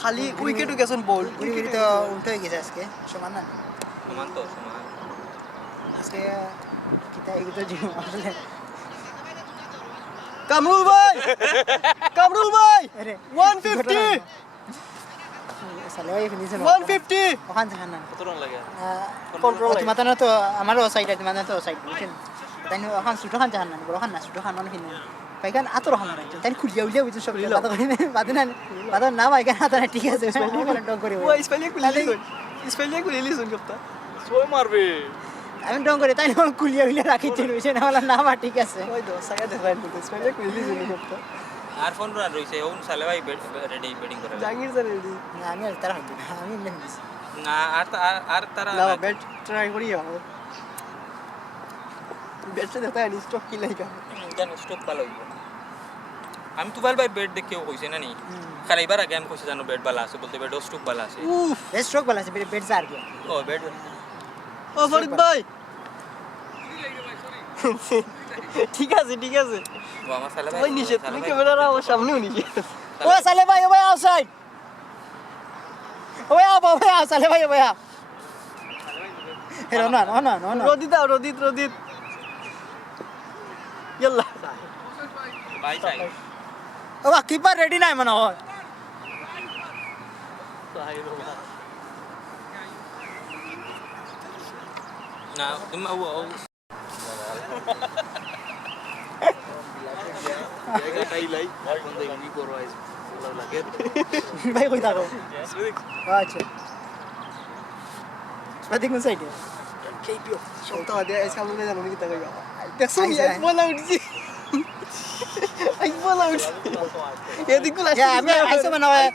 খালি উইকেটও গেছেন বল ঘুরি ঘুরি তো উল্টো হয়ে গেছে আজকে সমান না সমান তো সমান আজকে কিতা এগুলো জীবন আসলে কামরুল ভাই আরে 150 সালে ওই ফিনিশন 150 ওখান থেকে না কত রং লাগে কন্ট্রোল তোমার তো না তো আমারও সাইড আছে মানে তো সাইড বুঝছেন তাই না ওখান সুটো খান জাহান না বড় খান না সুটো খান মানে কিনে পাইকান আতর খান না তাই খুলিয়া উলিয়া বুঝছেন সব কথা কই না বাদ না পাইকান আতর ঠিক আছে ডং করে ও ইসপেলিয়া কুলি শুন করতা সই মারবে আমি ডং করে তাই না খুলিয়া উলিয়া রাখিছেন বুঝছেন আমার নাম ঠিক আছে ওই তো সাইয়া দেখাই তো ইসপেলিয়া কুলি শুন করতা আর 15 রান রইছে ওন সালে ভাই রেডি ব্যাটিং করে জাঙ্গির স্যার রেডি না আমি আর তারা হইব আমি এমনি দিছি না আর তারা না ব্যাট ট্রাই করি যাও ব্যাটটা দেখতে আনি স্টক কি লাইকা কেন স্টক ভালো হইব আমি তো ভাই ব্যাট দেখেও কইছে না নি খালি এবার আগে আমি কইছে জানো ব্যাট ভালো আছে বলতে ব্যাট স্টক ভালো আছে উফ বেস্ট স্ট্রোক বালা আছে বেট জার গিয়া ও ব্যাট ও ফরিদ ভাই ঠিক আছে ও আমার সালে ভাই ওই নিচে তুমি ক্যামেরার আমার সামনেও নিচে ও সালে ভাই ও ভাই আউটসাইড ও ভাই আ সালে ভাই ও ভাই হেরো না রদিত ইয়াল্লা ভাই চাই ও কিপার রেডি নাই মনে হয় না তুমি ও ভাই কই থাকো আচ্ছা প্রতীক কোন সাইডে কেপিও সপ্তাহ দিয়ে আজকে আমরা জানো কি তা কইবা দেখছো আই বলা উঠছি এদিকে আমি আইসো মনে হয়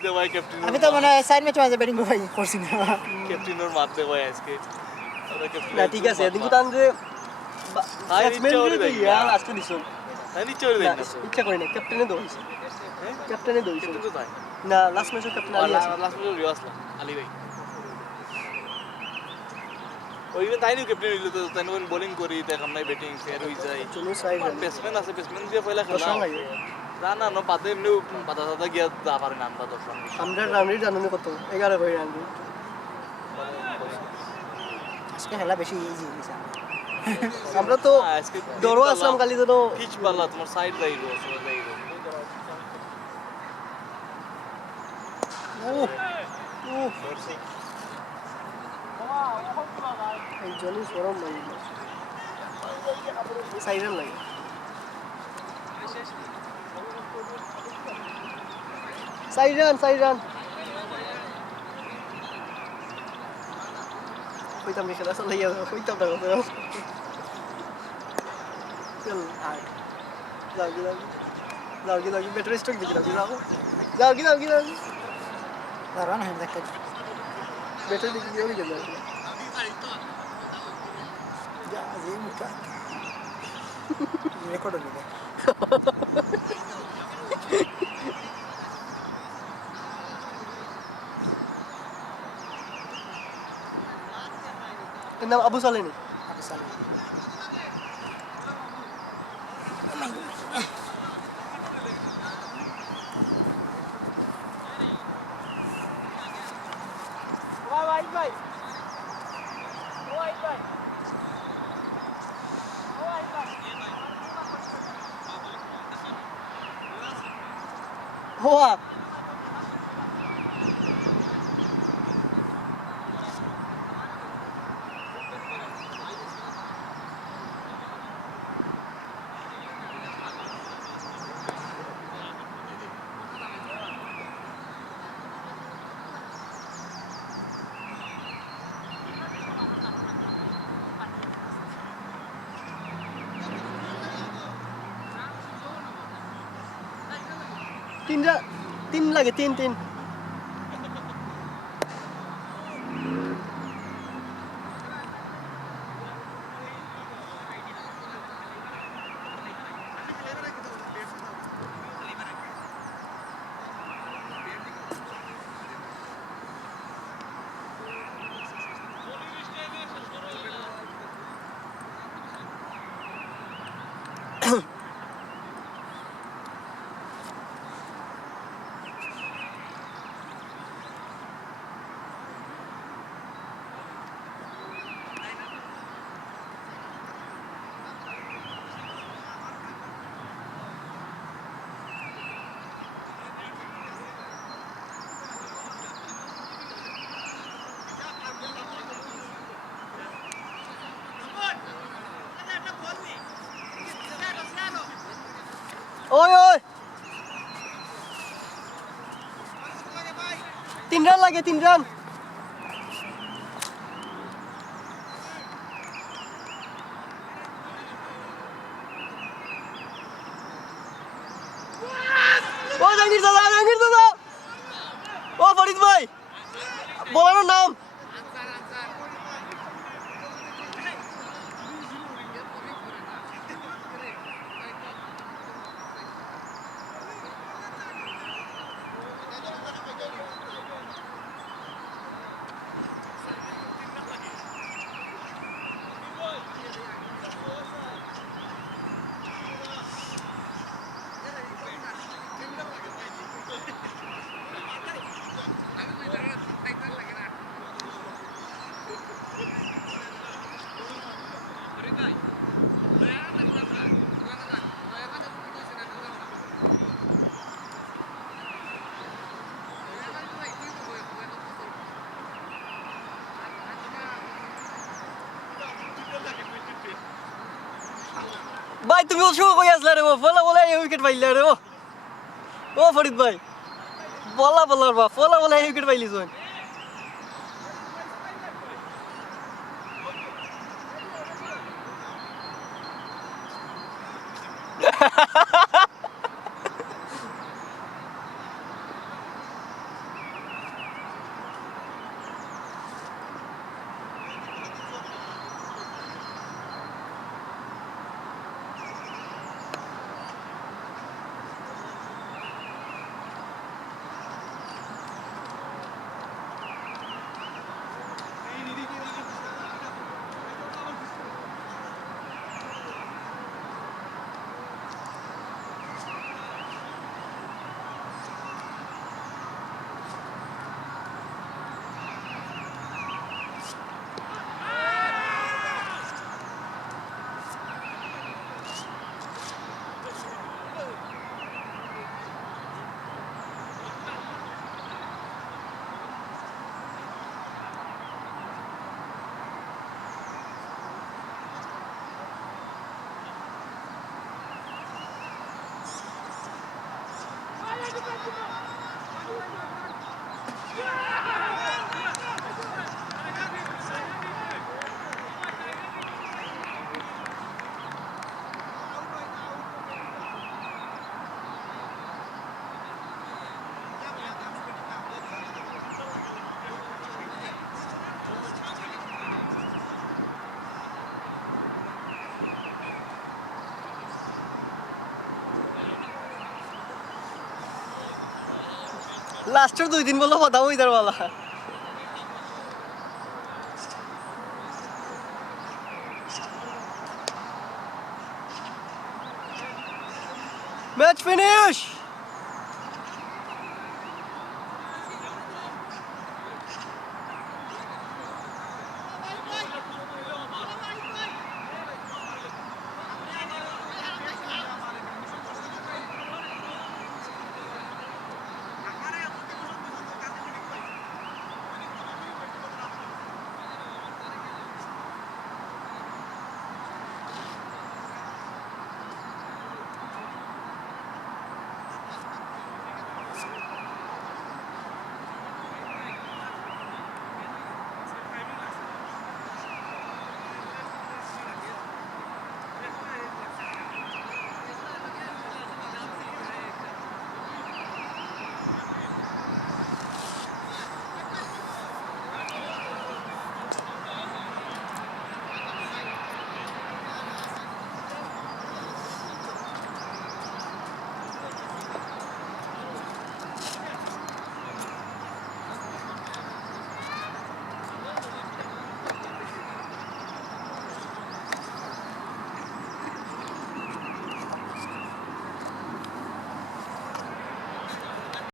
আমি তো মনে হয় সাইড ম্যাচ মাঝে ব্যাটিং করছি না ক্যাপ্টেনের মারতে হয় আজকে না ঠিক আছে এদিকে টান যে ব্যাটসম্যান যে ইয়ার আজকে দিছো নিচে ওরে দেন ইচ্ছা করে না ক্যাপ্টেনে দৌড়ছে ক্যাপ্টেনে দৌড়ছে তো তাই না লাস্ট ম্যাচে ক্যাপ্টেন আলী আছে লাস্ট মিনিট রিওয়াজ আলী ভাই ওই তাই নি ক্যাপ্টেন হইলো তো তাই না বোলিং করি দেখাম নাই ব্যাটিং ফেয়ার হই যায় চলো সাইড ব্যাটসম্যান আছে ব্যাটসম্যান দিয়ে পয়লা খেলা দর্শন লাগে না না পাতে এমনি পাতা পাতা গিয়া যা পারে না আমরা দর্শন আমরা রানের জানো কত 11 করে রান আজকে খেলা বেশি ইজি হইছে আমরা তো আজকে ডরও আসলাম কালি তো পিচ বালা তোমার সাইড যাইবো যাইবো এই জন্য গরম লাগে সাইডের লাগে সাইড রান কইতাম নি খেলা চলে গেছে কইতাম না কথা চল যাও ব্যাটারি স্টক দিকে যাও রান হয়ে দেখতে ব্যাটারি দিকে গিয়ে গেল যা যে মুটা রেকর্ড হলো এর নাম আবু সালেনি আবু সালে হোয়া তিন লাগে তিন ওই 3 রান লাগে 3 রান ও জাহাঙ্গীর দাদা ও ফরিদ ভাই বলার নাম ভাই তুমি ওর সঙ্গে কই আসলা রে বলা এই উইকেট পাইলা রে ও ফরিদ ভাই বলার বা বলা এই উইকেট পাইলি তুই লাস্টের 2 দিন বললো কথা ওই দারওয়ালা ম্যাচ ফিনিশ